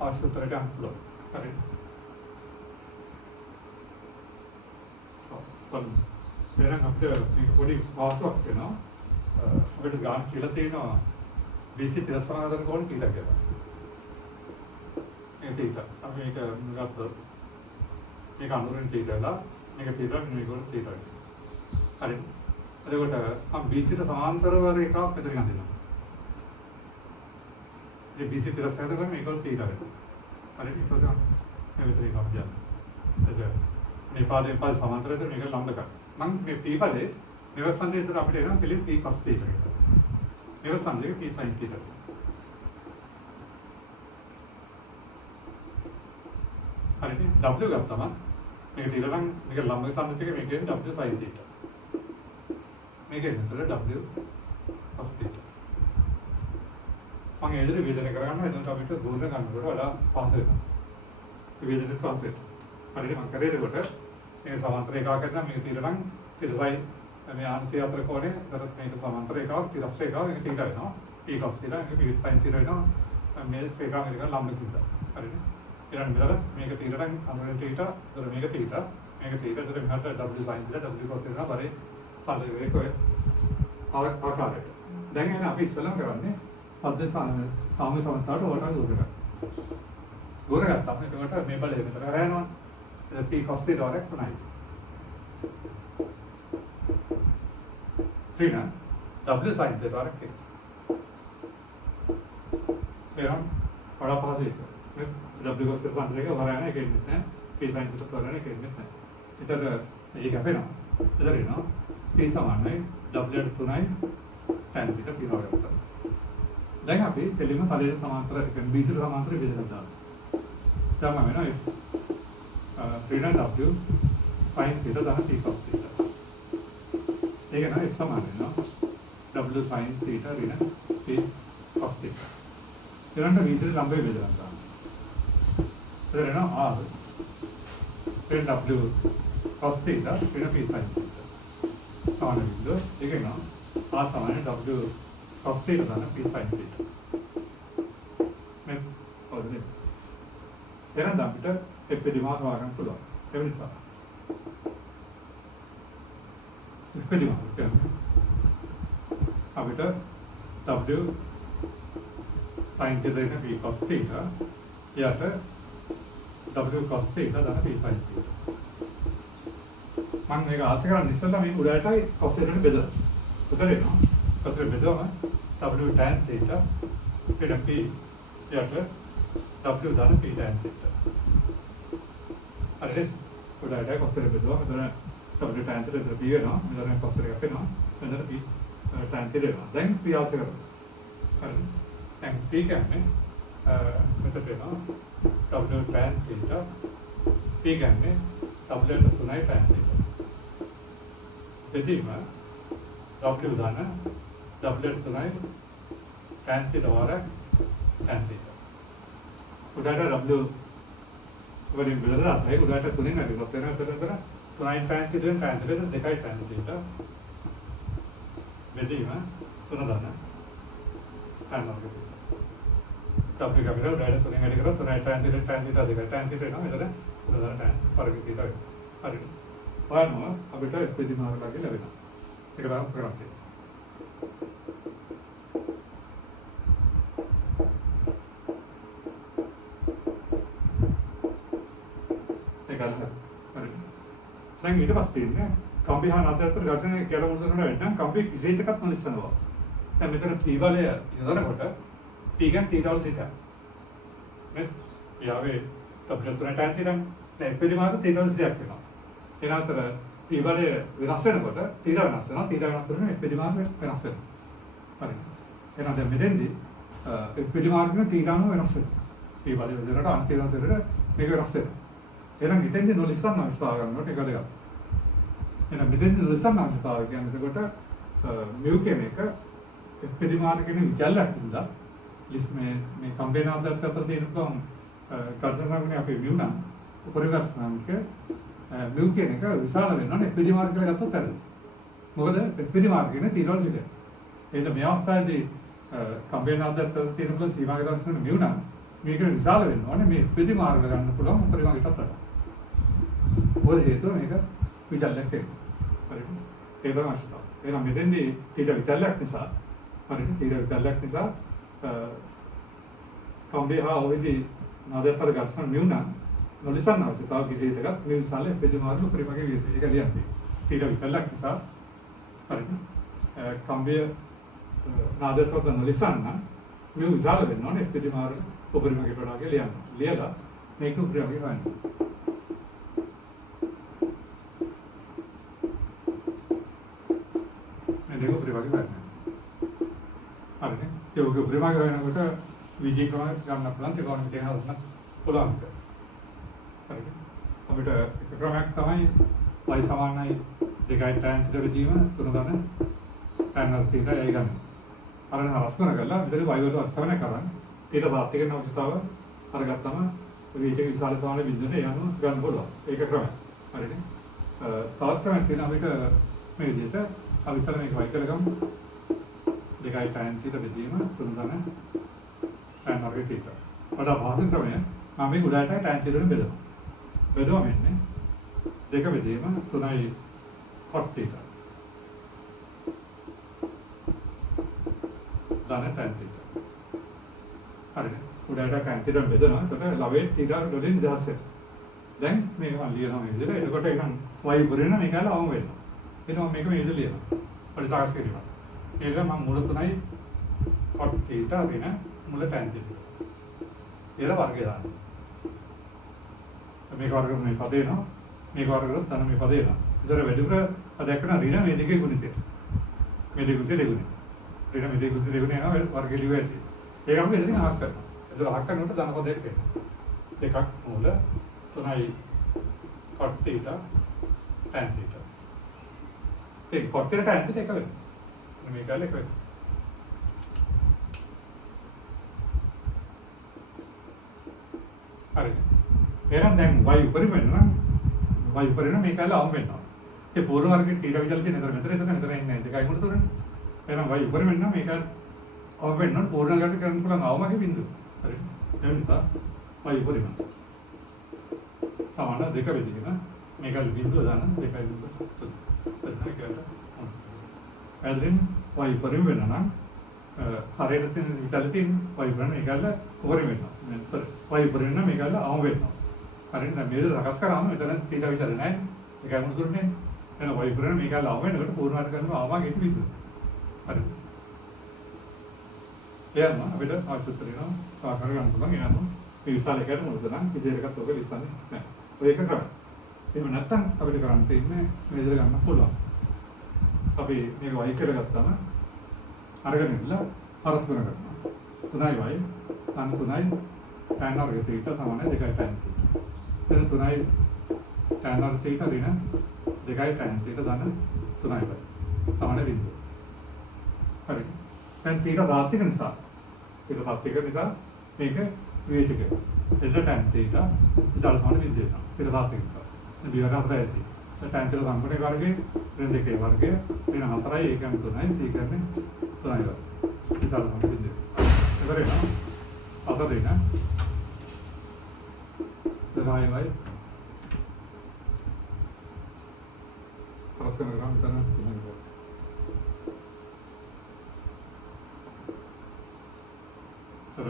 අවශ්‍ය උත්තරයට යන්න පුළුවන්. හරිද? වෙන අපිට මේක පොඩි වාසයක් වෙනවා. අපිට ගාන කියලා තියෙනවා BC තිරසනාදර කෝණ කියලා කියලා. ඒක අපි මේක ගත්තොත් මේක අනුරෙන් තීරලා මේක තීරලා මේක උඩ තීරලා. හරි. එතකොට මම BC ට සමාන්තරව එකක් මෙතන ගන්නවා. මේ BC තිරසනාදර කෝණ මේක උඩ තීරලා. හරි. ඒක තමයි මේ විතරේ එකක් කියන්නේ. මේ පාදයෙන් පාද සමාන්තරයට මේක ලම්බ කරා. මම මේ P පදේ නිවසන්දේ විතර අපිට එනවා පිළිම් P cos θ කියලා. නිවසන්දේ P sin θ. හරිද? W ගත්තම මේක තිරලන් මේක ලම්බ සම්දිත එක මේකෙන් W sin θ. මේකෙන් විතර W cos θ. මම ඒදර වේදනය කරගන්නවා එතකොට අපිට ගුණ ගන්නකොට වඩා පහසු වෙනවා. ඒ වේදනෙත් පහසු වෙනවා. හරිද? මම කරේ එතකොට මේ සමාන්තර එකක් නැත්නම් මේක තිරලන් තිරසයි මේ අන්තිය අතර කෝණය කරත් මේක සමාන්තර එකක් තිරස්ත්‍ර එකක් මේක තීර වෙනවා. P cos θ මේක P sin θ වෙනවා. මේ එකක් මේක ලම්බ කිව්වා. හරිද? ඊළඟ මෙතන මේක තීරණ අනුරෙන් θීට එතන මේක θීට මේක θීට එතන මෙහාට W sin θ W cos θ වෙනවා පරි සම්ලේඛ ඔය ආකාරයට. දැන් එහෙනම් අපි ඉස්සෙල්ලාම කරන්නේ පද්ද සාමය සමතාවට වලට ගොඩ ගත්තා. එතකොට මේ බලය මෙතන කරයනවා. P cos θ වරක් තුනයි. ත්‍රිණ W sin θ වරක් එක. එහෙනම් වඩා පහසුයි. W cos θ සම්බන්ධ දෙක වරයන එක ඉන්නේ නැහැ. P sin θ වරයන එක ඉන්නේ නැහැ. ඒතර ඒක අපේනවා. එතන එනවා P සමානයි W ට 3යි tan θ P වරක් තමයි. දැන් අපි දෙලිම තලයේ සමාන්තර BC සමාන්තර බෙදලා දානවා. දැන් මම වෙනවා ඍණ W sin θ ධන P cos θ. ඒක නේද සමාන වෙනවා W sin θ ඍණ P cos θ. ඊළඟට BC ලම්බය බෙදලා දානවා. එතන එනවා R ඍණ W cos θ ඍණ P sin θ. සමාන බිඳුව ඒක එනවා R සමාන W cos θ ධන P sin θ. මේ ඔන්නේ එහෙනම් අපිට එපෙදිමාන වාගන්න පුළුවන්. ඒ නිසා එපෙදිමාන කියන්නේ අපිට W sin θ දෙන P cos θ යට W cos θ දාන P sin θ. මම මේක ආශා කරන්නේ ඉස්සෙල්ලා මේ උඩටයි cos θ එකට බෙදලා. උතර එනවා. cos එක බෙදුවම W tan θ ඊට P යට W දාන P tan θ. හරිද? උඩට cos එක බෙදුවා. මෙතන W tan θ දෙතර P වෙනවා. මෙතන cos එකක් වෙනවා. මෙතන P tan θ වෙනවා. දැන් P ආශා කරමු. හරිද? දැන් P කියන්නේ මෙතන වෙනවා W tan θ P කියන්නේ W ට 3යි tan θ. එදිම W දාන W ට 3යි tan θ වරක් tan θ. උඩට W වලින් බෙදලා තමයි උඩට 3ෙන් හරි ගොත් වෙනවා. එතන 3යි tan θ දෙන tan θ දෙක 2යි tan θ. බෙදීම 3 දාන tan වර්ග. W කපිලා උඩට 3ෙන් හරි කරා 3යි tan θ දෙක tan θ දෙක tan θ වෙනවා. මෙතන 3 දාන tan වර්ග θ වෙනවා. හරිද? බලනවා අපිට එපෙදිමාන වර්ගය ලැබෙනවා. ඒක තමයි කරන්නේ. දැන් ඊට පස්සේ තියෙන්නේ කම්බි හා නාද අතර ඝර්ෂණය කියලා මුල් කරනවා වෙන්න කම්බි කිසිසේත් එකක් නොලිස්සනවා. දැන් මෙතන P බලය යොදනකොට P ගන් T ඩවල් සිත. මේ යාවේ W තුන tan θ දැන් එපෙදිමාන T ඩවල් සිතක් වෙනවා. ඒ අතර P බලය වෙනස් වෙනකොට T වෙනස් වෙනවා. T වෙනස් වෙනකොට එපෙදිමාන වෙනස් වෙනවා. හරි. එහෙනම් දැන් මෙතෙන්දී එපෙදිමාන T ගානු වෙනස් වෙනවා. P බලය යොදනකොට අන්තිම වෙනසට මේක වෙනස් වෙනවා. එහෙනම් මෙතෙන්දී නොලිස්සන්න අවස්ථාව ගන්නකොට එක දෙකක්. එහෙනම් මෙතෙන්දී නොලිස්සන්න අවස්ථාව කියන්නේ එතකොට මියු කියන එක එපෙදිමාන කියන විචල්යක් ඉඳලා ලිස් මේ කම්බේනාදත් අතර තියෙන කොම් කර්ෂණ සංග්‍රහය අපේ මියු නම් උපරිමස්නාමික මියු කියන එක විශාල වෙනවනේ එපිඩි මාර්ග කියලා ගත්තොත් හරිද? මොකද එපිඩි මාර්ගනේ තිරවල විදියට. එහෙනම් මේ අවස්ථාවේදී කම්බේනාදත් තියෙන බල සීමාගේ දර්ශන මියු නම් මේක විශාල වෙන්න ඕනේ මේ එපිඩි මාර්ග ගන්න පුළුවන් උපරිමයටත් වඩා. මොකද හේතුව මේක විචල්යක් තියෙනවා. හරිද? ඒක තමයි අවශ්‍යතාව. එහෙනම් මෙතෙන්දී තීර විචල්යක් නිසා හරිද? තීර විචල්යක් නිසා කම්බේ හා ඔයදී නාදත්තර ඝර්ෂණ මියු නම් නොලිසන්න අවශ්‍යතාව කිසි එකක් මේ විශාල එපිඩි මාර්ග උපරිමගේ විදියට. ඒක ලියන්නේ. තීර විචල්යක් නිසා හරිද? කම්බේ නාදත්තර නොලිසන්න මේ විශාල වෙන්න ඕනේ එපිඩි මාර්ග උපරිමගේ වඩා කියලා ලියන්න. ලියලා මේක උපරිමගේ හොයන්න. මේක උපරිමගේ හොයන්න. හරිද? ඒක උපරිමගේ හොයනකොට විජේ ක්‍රම ගන්න පුළුවන් ඒක වගේ තේනවා නම් පුළුවන්. හරිද? අපිට එක ක්‍රමයක් තමයි y සමානයි 2යි tan θ බෙදීම 3 ධන tan r θ යයි ගන්න. අරගෙන හරස් කරගලා විතර y වල අස්සවන කරන් ඊට දාත් එක අවශ්‍යතාව අරගත්තම විජේ විශාල සමාන බිඳුනේ යනවා ගන්න පුළුවන්. ඒක ක්‍රමයක්. හරිද? තවත් ක්‍රමයක් තියෙනවා අපිට මේ විදිහට අවිසල මේක y කරගමු. 2යි tan θ බෙදීම 3 ධන tan r θ. වඩා භාෂණ ක්‍රමය මම මේ උඩට tan θ වලින් බෙදනවා. බෙදුවා මෙන්නේ 2 බෙදීම 3යි cot θ. ධන tan θ. හරිද? උඩට tan θ වලින් බෙදනවා. එතකොට ලවයේ θ වලින් නිදහස් වෙනවා. දැන් මේක මම ලියනවා මේ විදිහට. එතකොට එනම් y උපරිම මේකල අවම වෙනවා. එනවා මේක මේ විදිහට ලියනවා. පොඩි සාකස් කිරීමක්. ඒක මම මුල 3යි cot θ වෙන මුල tan θ. ඒල වර්ගය දාන්න. මේක වර්ග මේ පදේ නවා. මේක වර්ග කරොත් තන මේ පදේ නවා. ඒතර වැඩිපුර අදැක්කන ඍණ මේ දෙකේ ගුණිතය. මේ දෙකුත් දෙගුණේ. ඍණ මේ දෙකුත් දෙගුණේ යනවා වර්ග ලියුව ඇති. ඒක අපි එතනින් අහක් කරනවා. ඒතර අහක් කරනකොට ධන පදයක් එනවා. දෙකක් මුල 3යි cot θ tan θ. ඒ cot θ tan θ එක වෙනවා. මේක එක වෙනවා. හරිද? එහෙනම් දැන් y උපරිම වෙනවා. y උපරිම මේකල අවම වෙනවා. ඒ පූර්ව වර්ගයේ තීර විචල තියෙන නතර මෙතන ඉන්නේ දෙකයි මුල තුරනේ. එහෙනම් y උපරිම වෙනවා මේක අවම වෙනවා පූර්ව වර්ගයට කරන්න පුළුවන් අවමගේ බිඳුව. හරිද? ඒ නිසා y උපරිම සමාන දෙක වෙදින මේකල බිඳුව දාන දෙකයි බිඳුව. එතන y උපරිම වෙනවා නම් හරියට තියෙන විචල තියෙන y උපරිම මේකල උපරිම වෙනවා. sorry y උපරිම නම් මේකල අවම වෙනවා. හරිද? මේක සකස් කරාම එතන තීර විචල නැහැ. ඒකයි මුල තුරනේ. එහෙනම් y උපරිම මේකල අවම වෙනකොට පූර්ව වර්ග කරනවා අවමගේ බිඳුව. හරිද? එයම අපිට ආචුත්තරිනවා සාකර ගන්න පුළුවන් එනවා මේ විශාල එකට මොකද නම් කිසි එකකට ඔක ලිස්සන්නේ නැහැ. ඔය එක කරා. එහෙම නැත්නම් අපිට කරන්න තියෙන්නේ මේ විදිහට ගන්න පුළුවන්. අපි මේක y කියලා ගත්තාම අරගෙන ඉන්න පරස්පර කරනවා. 3යි y tan 3යි tan r θ සමානයි 2යි tan θ. එතන 3යි tan r θ ඍණ 2යි tan θ ධන 3යි y සමාන බිඳුව. හරි. දැන් θ දාත්තික නිසා මේක විවේචක. එතන tan θ විශාල සමාන බිඳුව වෙනවා. θ දාත්තික නිසා. දැන් බිවර හතරයි ඇසි. tan θ සම්පූර්ණ වර්ගයේ ඍණ දෙකේ වර්ගය ඍණ 4යි ඒකම 3යි c කරන්නේ 3යි y. විශාල සමාන බිඳුව. එතන අතර ඍණ 3යි y පරස්පර ගන්න තන 3යි y.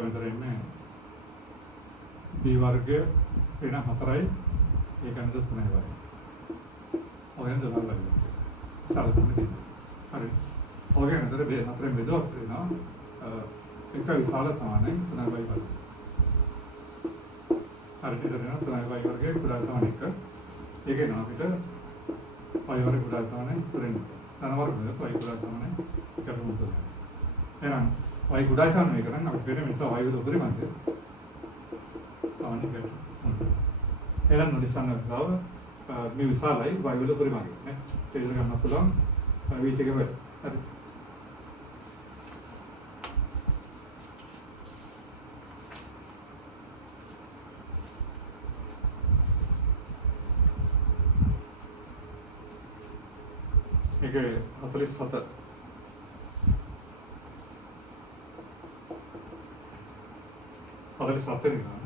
මෙතන b වර්ගය ඍණ 4යි ඒකම 3යි y. ඔයන් දවල් වල සාරතුනේ දෙන්න. හරි. ඔයන් අතර b හතරෙන් බෙදුවත් වෙනවා එක විශාල සමානයි 3යි y වර්ගය. හරි. එතන 3යි y වර්ගය කුඩා සමාන 1. ඒකේ නම අපිට y වර්ගය කුඩා සමානයි 3. ධන වර්ගය y කුඩා සමානයි 1/3. එහෙනම් y කුඩා සමාන මේක නම් අපිට වෙන නිසා y වල උපරිමද සමානයි කරමු. එහෙනම් නොනිසංග ගාව මේ විශාලයි y වල උපරිමයි නේ. තේරුම් ගන්න පුළුවන් වීච එක වෙයි. හරි. මේක 47 47 වෙනවා.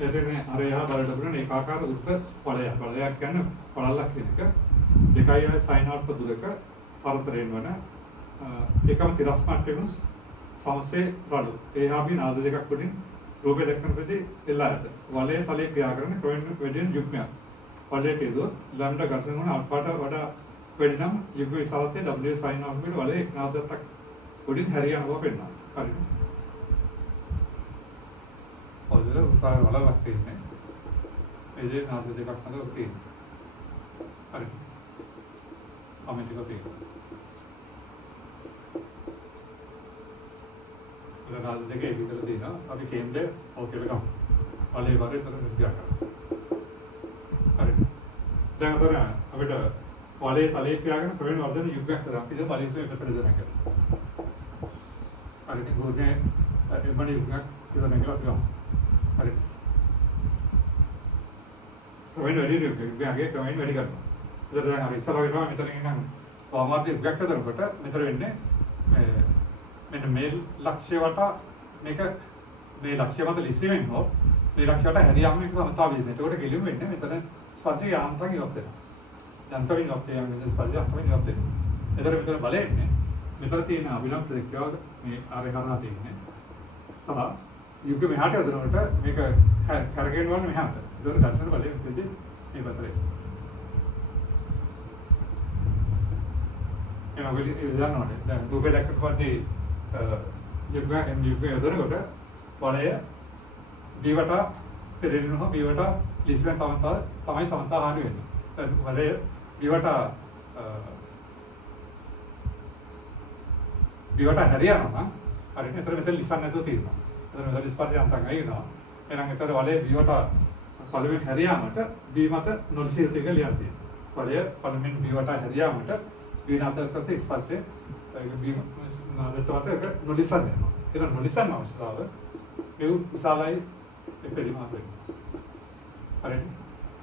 එතන අර එහා බලන්න පුළුවන් ඒකාකාර වෘත්ත වලයක්. වලයක් කියන්නේ වලල්ලක් කියන එක. 2යි sin ආල්ෆා දුරක පරතරයෙන් වන එකම තිරස් මට්ටමේ සමසේ රළු. එහා බි නාද දෙකක් උඩින් රූපේ දක්වන ප්‍රති එල්ලා ඇත. වලයේ තලයේ ක්‍රියා කරන ක්‍රමෙන් වැඩෙන යුග්මයක්. වලයට යොදවන ලැම්ඩා ඝර්ෂණ වන අල්ෆාට වඩා වැඩි නම් යුග්ම විසාරතේ W sin ආල්ෆා වලේ එක් නාදයක් උඩින් හැරියන බව පෙන්වනවා. හරිද? ඔයදල උසාර වලක් තියෙන්නේ. ඒ දේ නාද දෙකක් අතර තියෙනවා. හරි. කමෙන්ට් එක තියෙනවා. නාද දෙකේ විතර තියෙනවා. අපි කේන්ද්‍රය ඕකේ ගමු. වලේ වරේ තර විග්‍රහ කරමු. හරි. දැන් අතර අපිට වලේ තලයේ ක්‍රියාගෙන ක්‍රමෙන් වර්ධන යුගයක් කරා. අපි දැන් වලේ තුන එකට දෙනවා කියලා. හරි. ගෝනේ එබණ යුගයක් කියලා කියලා ගමු. හරි. ක්‍රමෙන් වැඩි යුගයගේ ක්‍රමෙන් වැඩි කරනවා. ඒතර දැන් හරි ඉස්සරහ වෙනවා මෙතන ඉන්නම් වාමාර්ථ යුගයක් හදනකොට මෙතන වෙන්නේ මෙන්න මේ ලක්ෂ්‍ය වට මේක මේ ලක්ෂ්‍ය මත ලිස්සෙමින් හෝ මේ ලක්ෂ්‍ය වට හැරියාම එක සමතාවය දෙන්නේ. එතකොට ගෙලියුම් වෙන්නේ මෙතන ස්පර්ශය යාන්තම් ඉවත් වෙනවා. යන්තමින් ඉවත් වෙනවා ස්පර්ශය යන්තමින් ඉවත් වෙනවා. එතකොට මෙතන බලය එන්නේ මෙතන තියෙන අවිලම්බ ප්‍රතික්‍රියාව මේ ආරේ හරහා තියෙන්නේ. සහ යුග මෙහාට යදනකොට මේක කරගෙන යන මෙහාට. ඒතකොට ඝර්ෂණ බලය මෙතනදී මේ පතරේ. එනවා වෙලී ඉඳනවානේ. දැන් රූපේ දැක්කට පස්සේ යුග යදනකොට බලය බීවට පෙරෙනවා බීවට ලිස්බන් තමයි සමතා හානි වෙන්නේ. දැන් බලය බීවට හැරියනවා නම් හරියට එතන මෙතන ලිසන් නැතුව තියෙනවා. එතන මෙතන ස්පර්ශය අන්තංගය වෙනවා. එහෙනම් එතන බලය බීවට පළවෙනි හැරියාමට බී මත නොලිසිත එක ලියන්න තියෙනවා. බලය පළවෙනි බීවට හැරියාමට බී නාතකට ස්පර්ශය ඒක බී නාදයට නොලිසන් වෙනවා. ඒක නොලිසන් අවස්ථාව මේ විශාලයි එපරිමාණ වෙනවා. හරිද?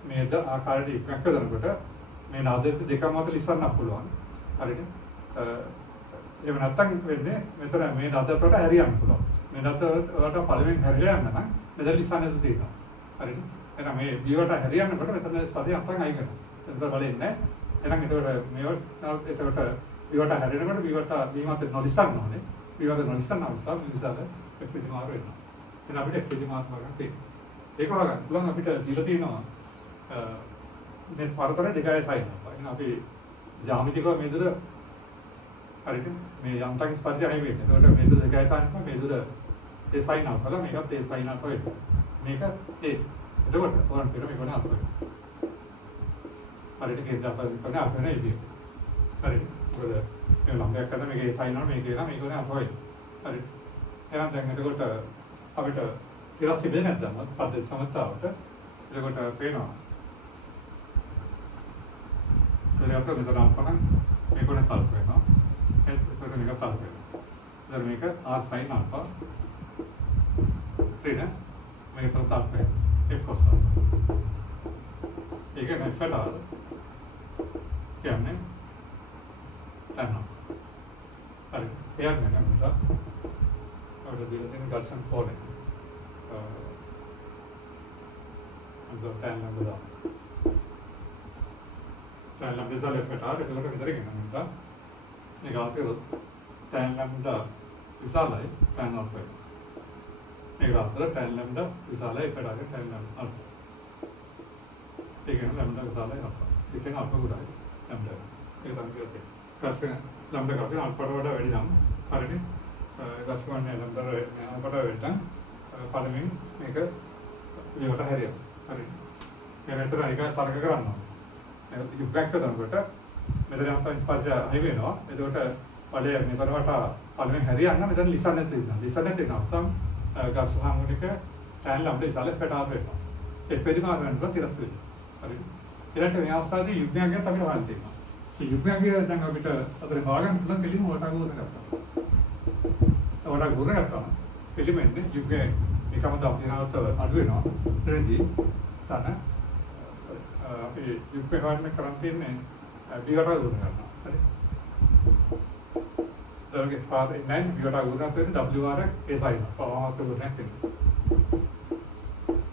මේද ආකාරයට ඉක්මක් කරනකොට මේ නාදයට දෙකම මත ලිසන්නක් පුළුවන්. හරිද? එහෙම නැත්තම් වෙන්නේ මෙතන මේ නාදයට හැරියන්න පුළුවන්. මේ නාදයට පළවෙනි හැරිලා යන්න නම් මෙතන ලිසන් නැතු තියෙනවා. හරිද? එහෙනම් මේ බීවට හැරියන්නකොට මෙතන ස්පර්ශය අතන් අයින් කරනවා. එතන බලන්නේ නැහැ. එහෙනම් එතකොට මේවට එතකොට බීවට හැරෙනකොට බීවට බී මත නොලිසන්න ඕනේ. බීවට නොලිසන්න අවස්ථාව විශාල එපිරිමාර වෙනවා. එහෙනම් අපිට එපිරිමාර වගක් තියෙනවා. ඒක හොයගන්න පුළුවන් අපිට දීලා තියෙනවා මේ පරතරය 2යි සයින් එක. එහෙනම් අපි ජ්‍යාමිතිකව මේ දුර හරිද? මේ යන්තම් ස්පර්ශය හයි වෙන්නේ. එතකොට මේ දුර 2යි සයින් එක මේ දුර ඒ සයින් එක බලලා මේකත් ඒ සයින් එක වෙන්නේ. මේක ඒ. එතකොට ඕන පෙර මේක වෙන අපේ. හරිද? කේන්ද්‍ර අපේ අපේ නේ. හරිද? මොකද මේ ලම්බයක් කරන මේකේ සයින් එක මේකේ නම් මේක වෙන අපේ. හරිද? එහෙනම් දැන් එතකොට අපිට තිරස් ඉබේ නැද්දම පද්ධති සමතාවට එතකොට පේනවා. ඒකට අපිට මෙතන අපහන් මේක උනේ තල්ප වෙනවා. ඒකට මේක තල්ප වෙනවා. දැන් මේක r sin alpha නේ මේක තල්ප වෙනවා. ඒක කොහොමද? ඒක නැෆලාද? කියන්නේ අන්න. හරි. එයාත් නේද මට අපිට දීලා තියෙන ඝර්ෂණ පොලේ untuk tan lambda. Tan lambda ඉස්සල්ලා එකට ආර ඒකට විතර ගෙනන නිසා මේක ආසිරොත් tan lambda ඉස්සල්ලායි tan alpha. මේක ආසර tan lambda ඉස්සල්ලායි එකට ආර tan lambda alpha. ඒක නේ lambda ඉස්සල්ලායි alpha. ඒකෙන් alpha ගොඩයි lambda. ඒක තමයි කියන්නේ. ඝර්ෂණ lambda ඝර්ෂණ alpha වඩා වැඩි නම් හරිනේ. ඝර්ෂණ lambda alpha වලට පළවෙනි මේක මේකට හැරියනවා. හරි. එහෙනම් ඒක තරක කරනවා. යුගයක් කරනකොට මෙතන අන්තම් ස්පර්ශය හයි වෙනවා. එතකොට බලය මෙතනට පළවෙනි හැරියන්න මෙතන ලිසන් නැති වෙනවා. ලිසන් නැති වෙන අවස්ථාව ඝර්ෂණ හාමුනික tan lambda ඉස්සල්ලා පැටාර වෙනවා. ඒ පරිමාණ වෙනකොට තිරස් වෙනවා. හරි. ඊළඟට මේ අවස්ථාවේදී යුගයක් ගැන තමයි හොයන්න තියෙනවා. මේ යුගයක් දැන් අපිට අතර හොයාගන්න පුළුවන් කෙලින්ම වටා ගොඩ ගත්තා. වටා ගොඩ ගත්තා. පිළිමෙන්නේ යුගය එකම දවසකට අඩු වෙනවා. එතනදී තන අපි යුක්ම හොයන්න කරන් තියෙන්නේ B වට ගුණ කරනවා. හරි. දරගේ පාර ඉන්නේ B වට ගුණ කරන්නේ W ආර A සයින්. පවාස ගුණයක් තියෙනවා.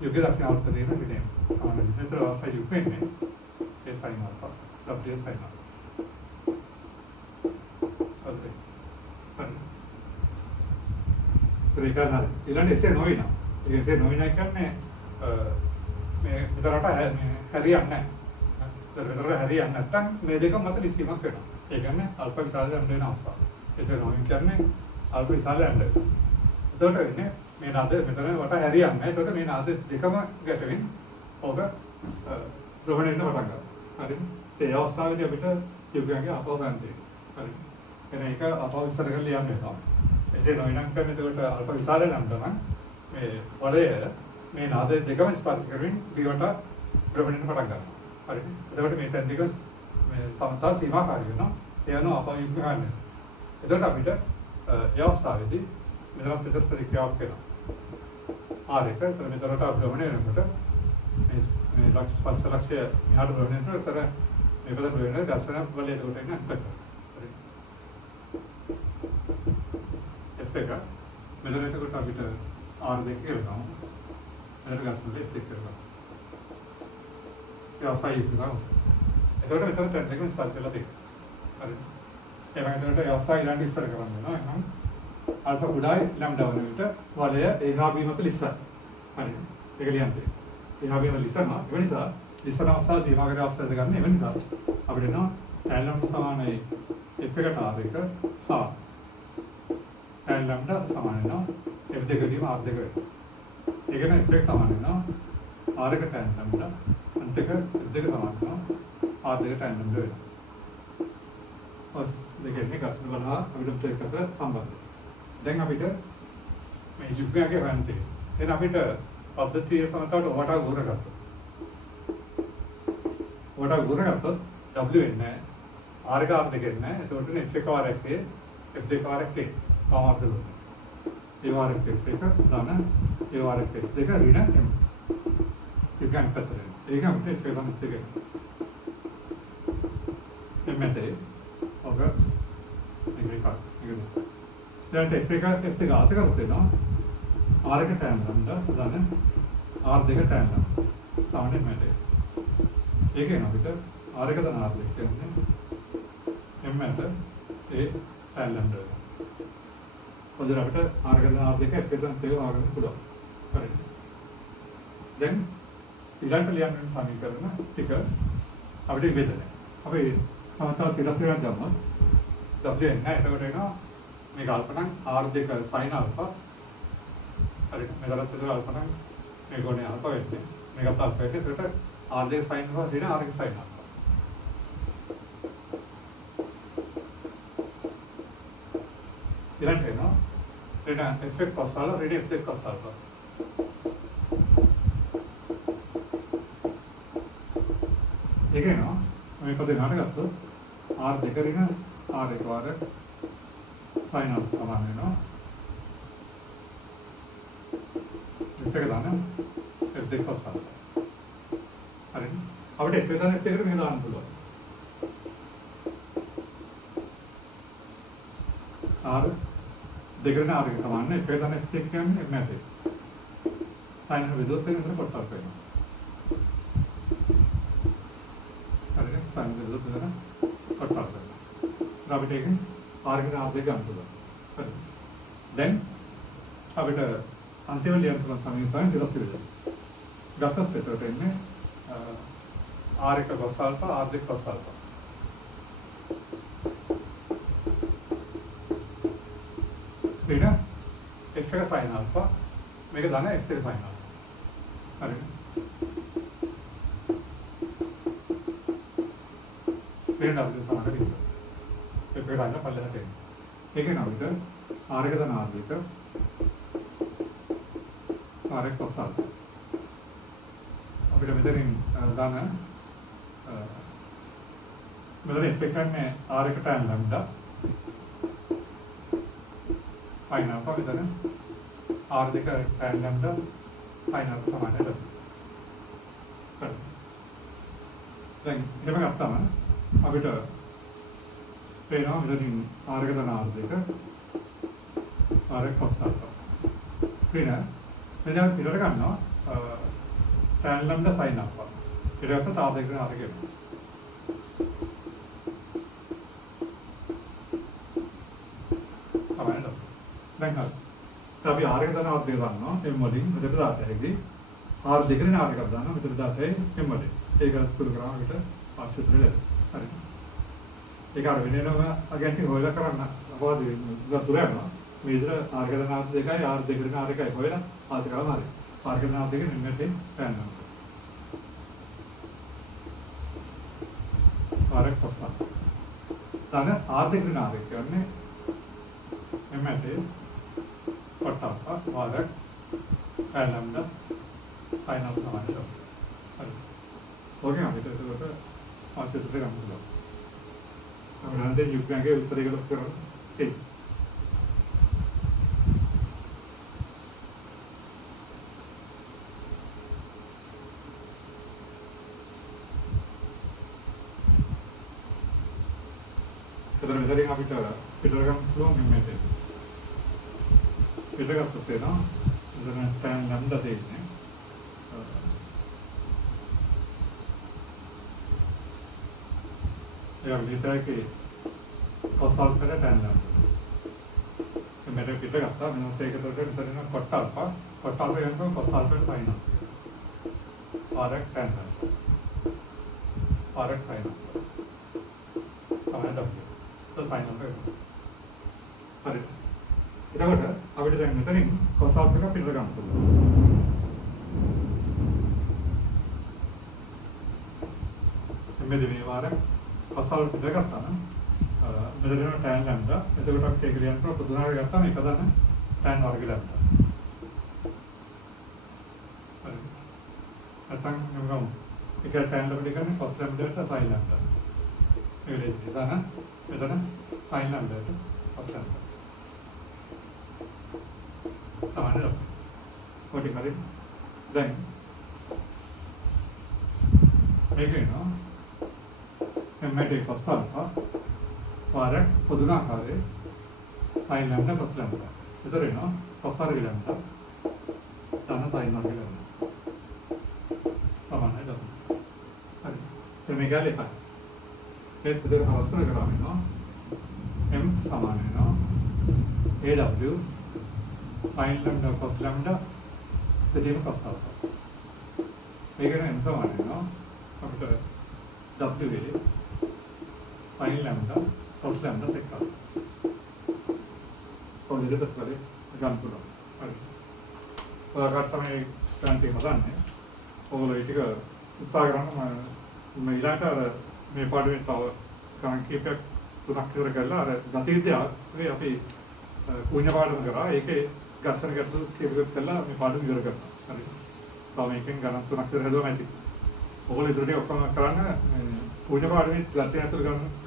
යුක්ගේ දක්න අවුත් දෙන විදිහ. සාමාන්‍ය විදිහට අවස්ථා යුක්ම ඉන්නේ A සයින් ආපා. W සයින් ආපා. හරි. හරි. ඒක හරි. ඊළඟ එසේ නොවිනා. එසේ නොවිනා කියන්නේ මේ විතරට හරියන්නේ නැහැ. විතර හරියන්නේ නැත්නම් මේ දෙක මත ලිස්සීමක් වෙනවා. ඒ කියන්නේ අල්ප විශාල යන්න වෙන අවස්ථාව. එසේ නොවින් කියන්නේ අල්ප විශාල යන්න වෙනවා. එතකොට වෙන්නේ මේ නාද මෙතන වට හරියන්නේ නැහැ. එතකොට මේ නාද දෙකම ගැටෙමින් ඔබ භ්‍රමණය වෙන්න පටන් ගන්නවා. හරිද? ඒ අවස්ථාවේදී අපිට යුගයන්ගේ අපව ගන්න තියෙනවා. හරි. එහෙනම් ඒක අපව විස්තර කරලා යන්න වෙනවා. එසේ නොවිනම් කරන්නේ එතකොට අල්ප විශාල නම් තමයි මේ වලය මේ නාද දෙකම ස්පර්ශ කරමින් දිවට භ්‍රමණය පටන් ගන්නවා. හරිද? එතකොට මේ තැන් දෙක මේ සමතා සීමාකාරී වෙනවා. ඒ අනුව අපව යුග ගන්න. එතකොට අපිට ඒ අවස්ථාවේදී මෙතනත් විතර ප්‍රතික්‍රියාවක් වෙනවා. ආරේක මෙතනට භ්‍රමණය වෙනකොට මේ ලක්ෂ ස්පර්ශ ලක්ෂය මෙහාට භ්‍රමණය කරනකොට මේ පද ප්‍රවේණ දර්ශන බලය එතකොට එන්නේ අත්දැක. හරි. F එක මෙතන එතකොට අපිට R2 කියලා ගමු. මෙතන ගස්සන දෙයක් කරනවා. ඒ අවස්ථාවේ ඉන්නවා. එතකොට මෙතන තැන් දෙකම ස්පර්ශ වෙලා තියෙනවා. හරි. එහෙනම් එතකොට ඒ අවස්ථාව ඊළඟ ඉස්සර කරන්න වෙනවා. එහෙනම් අල්ෆා උඩයි ලැම්ඩා වන විට වලය ඒහා බී මත ලිස්සන. හරි. ඒක ලියන්න තියෙනවා. ඒහා බී මත ලිස්සන. ඒ නිසා ලිස්සන අවස්ථාව සීමාකාරී අවස්ථාවද ගන්න. ඒ නිසා අපිට එනවා tan ලැම්ඩා සමානයි f එකට r එක හා tan ලැම්ඩා සමාන වෙනවා f දෙකදීම r දෙක වෙනවා. ඒ කියන්නේ f එක සමාන වෙනවා r එක tan ලැම්ඩා අන්ත එක f දෙක සමාන වෙනවා r දෙක tan ලැම්ඩා වෙනවා. ඔස් දෙකෙන්නේ ගස්න බලහා අපිට එකට සම්බන්ධයි. දැන් අපිට මේ යුග්මයගේ හොයන්න තියෙනවා. එහෙනම් අපිට පද්ධතිය සමතාවට වටා ගුණ ගත්තා. වටා ගුණ ගත්තොත් W එන්නේ R එක R දෙක එන්නේ. ඒකට F එක වාරයක් A F දෙක වාරයක් A කාමාර්ථ දුන්න. ඒ වාරයක් F එක දාන ඒ වාරයක් F දෙක ඍණ M. යුග්ම පැත්තට. ඒක අපිට F එක ගන්න දෙක. එම්මෙතේ ඔබ ඉංග්‍රීසි පාඩම. දැන් F එක F දෙක ආස කරත් වෙනවා. R එක tan ලම්ඩා දාන R දෙක tan ලම්ඩා. සාමාන්‍යයෙන් මෙතේ. ඒක එන අපිට R එක දාන R දෙක කියන්නේ M එකට ඒ tan ලම්ඩා. පොදුර අපිට R එක දාන R දෙක F එක දාන තේව ආගන්න පුළුවන්. හරි. දැන් ඊළඟට ලියන්න වෙන සමීකරණ ටික අපිට ඉබේදලා. අපි සමතාව තිරස්කරන ගමන් W නැහැ. එතකොට එනවා මේ කල්පනා R2 sin alpha හරි මෙතනත් විතර කල්පනා මේ ගෝණය alpha වෙන්නේ මේකත් alpha වෙන්නේ ඒකට R2 sin alpha දින R1 sin alpha ඊළඟට එනවා ඍණ f1 cos alpha ඍණ f2 cos alpha ඒක එනවා මේ පද ගන්න ගත්තොත් R2 ඍණ R1 වාර sin alpha සමාන වෙනවා f එක දාන්න f2 cos alpha හරි අපිට f එක දාන්න f එකට මේ දාන්න පුළුවන් R දෙකරන R එක සමාන f එක දාන්න f එක කියන්නේ m ඇතේ sin alpha විදොත් වෙන විතර කොටක් වෙනවා හරිද sin alpha විදොත් වෙන කොටක් වෙනවා අපිට ඒක R එක R2 ගන්න පුළුවන් හරි දැන් අපිට අන්තිම ලියන්න පුළුවන් සමීකරණ ටික ඉස්සෙල්ලා ගත්තත් එතකොට එන්නේ R එක cos alpha R2 cos alpha ඊට f එක sin alpha මේක දාන f එක sin alpha හරි ඊට W සමාන කරගන්න f එක දාන්න පල්ලෙහාට එන්න ඒක නවිත R එක දාන R2 R එක cos alpha අපිට මෙතනින් දාන මෙතන f එක කියන්නේ R එක tan lambda sin alpha මෙතන R2 tan lambda sin alpha සමාන වෙනවා. දැන් එහෙම ගත්තම අපිට පේනවා මෙතනින් r එක දන r දෙක r එක cos alpha. පින මෙන්න පිටට ගන්නවා tan lambda sin alpha. ඊට ගත්ත තා දෙක r එක එනවා. තමයි නේද? දැන් හරි. අපි r එක දන r දෙක ගන්නවා m වලින් මෙතන දාත හැකි. r දෙකෙන් r එකක් දානවා මෙතන දාතේ m වලින්. ඒක සුළු කරාම අපිට පාක්ෂිකත්වය ලැබෙනවා. හරි. ඒක අර වෙනම අගයන්ටි හොයලා කරන්න අපවාද දුර යනවා. මේ විතර r එක දන r දෙකයි r දෙකෙන් r එකයි හොයලා ආස කරලා හරි. r එක දන r දෙකෙන් මෙන්නට යනවා. r එක පස්සා. තන r දෙකෙන් r එක කියන්නේ එමෙට කොටප්ප r එක tan lambda sin alpha තමයි. හරි. ඔගේ අපිට ඒකට පාක්ෂිකත්වය ගන්න පුළුවන්. අපේ යුක්තියගේ උත්තරයකට කරලා ඒ කතර මෙතනින් අපිට පිටර ගන්න පුළුවන් මෙන්නට. පිටගත්තොත් වෙනවා එතන tan lambda දෙන්නේ. या मिलता है कि cos alpha का tan lambda. तो मेरे पिता का था मैंने उससे एक तरह से ना cot alpha यानी तो cos alpha का sin alpha. r x tan lambda. r x sin alpha. समझ लो तो sin alpha. अरे इधर क्या अभी तो देखने तरी cos alpha का पिता काम करता. मेरे भी वाला cos alpha पिता करता ना මෙතන tan lambda එතකොට අපි ඒක ලියන්න පුදුනාවට ගත්තාම එක දන්න tan වර්ග lambda. හරි. නැත්නම් නම ඒක tan lambda කියන්නේ cos lambda ට sin lambda. ඒ විදිහට දාන මෙතන sin lambda ට cos lambda. සමානද? කොටි හරි. දැන් මේක එනවා එම්මට cos alpha वारक पुदुनाकारे sin lambda cos lambda. इधर है ना cos वर्ग lambda ताना sin वर्ग lambda समान है दोनों. अरे तो मैं क्या लिखा है? ये इधर हवास को लगा है ना m समान है ना aw sin lambda cos lambda तो ये cos alpha. ये क्या m समान है ना अब तो w है sin lambda cos lambda set कर तो मेरे तक वाले जान पुरा अरे तो अगर तुम्हें जानते मजान है वो लोग इसी का सागरान में इलाका में पार्टी में साव कारण की पे तो नक्की रख गया अरे गति दिया वे अभी पुण्य पार्टी में करा एक घर्षण करते के विगत कल्ला में पार्टी में करता अरे तो मैं एक गाना तो नक्की रह दो मैं थी वो लोग इधर के ओपन कराना पुण्य पार्टी में घर्षण तो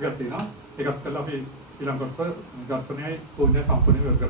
करते ना एक कल्ला भी इलाम कर सर घर्षण है पुण्य संपूर्ण वर्ग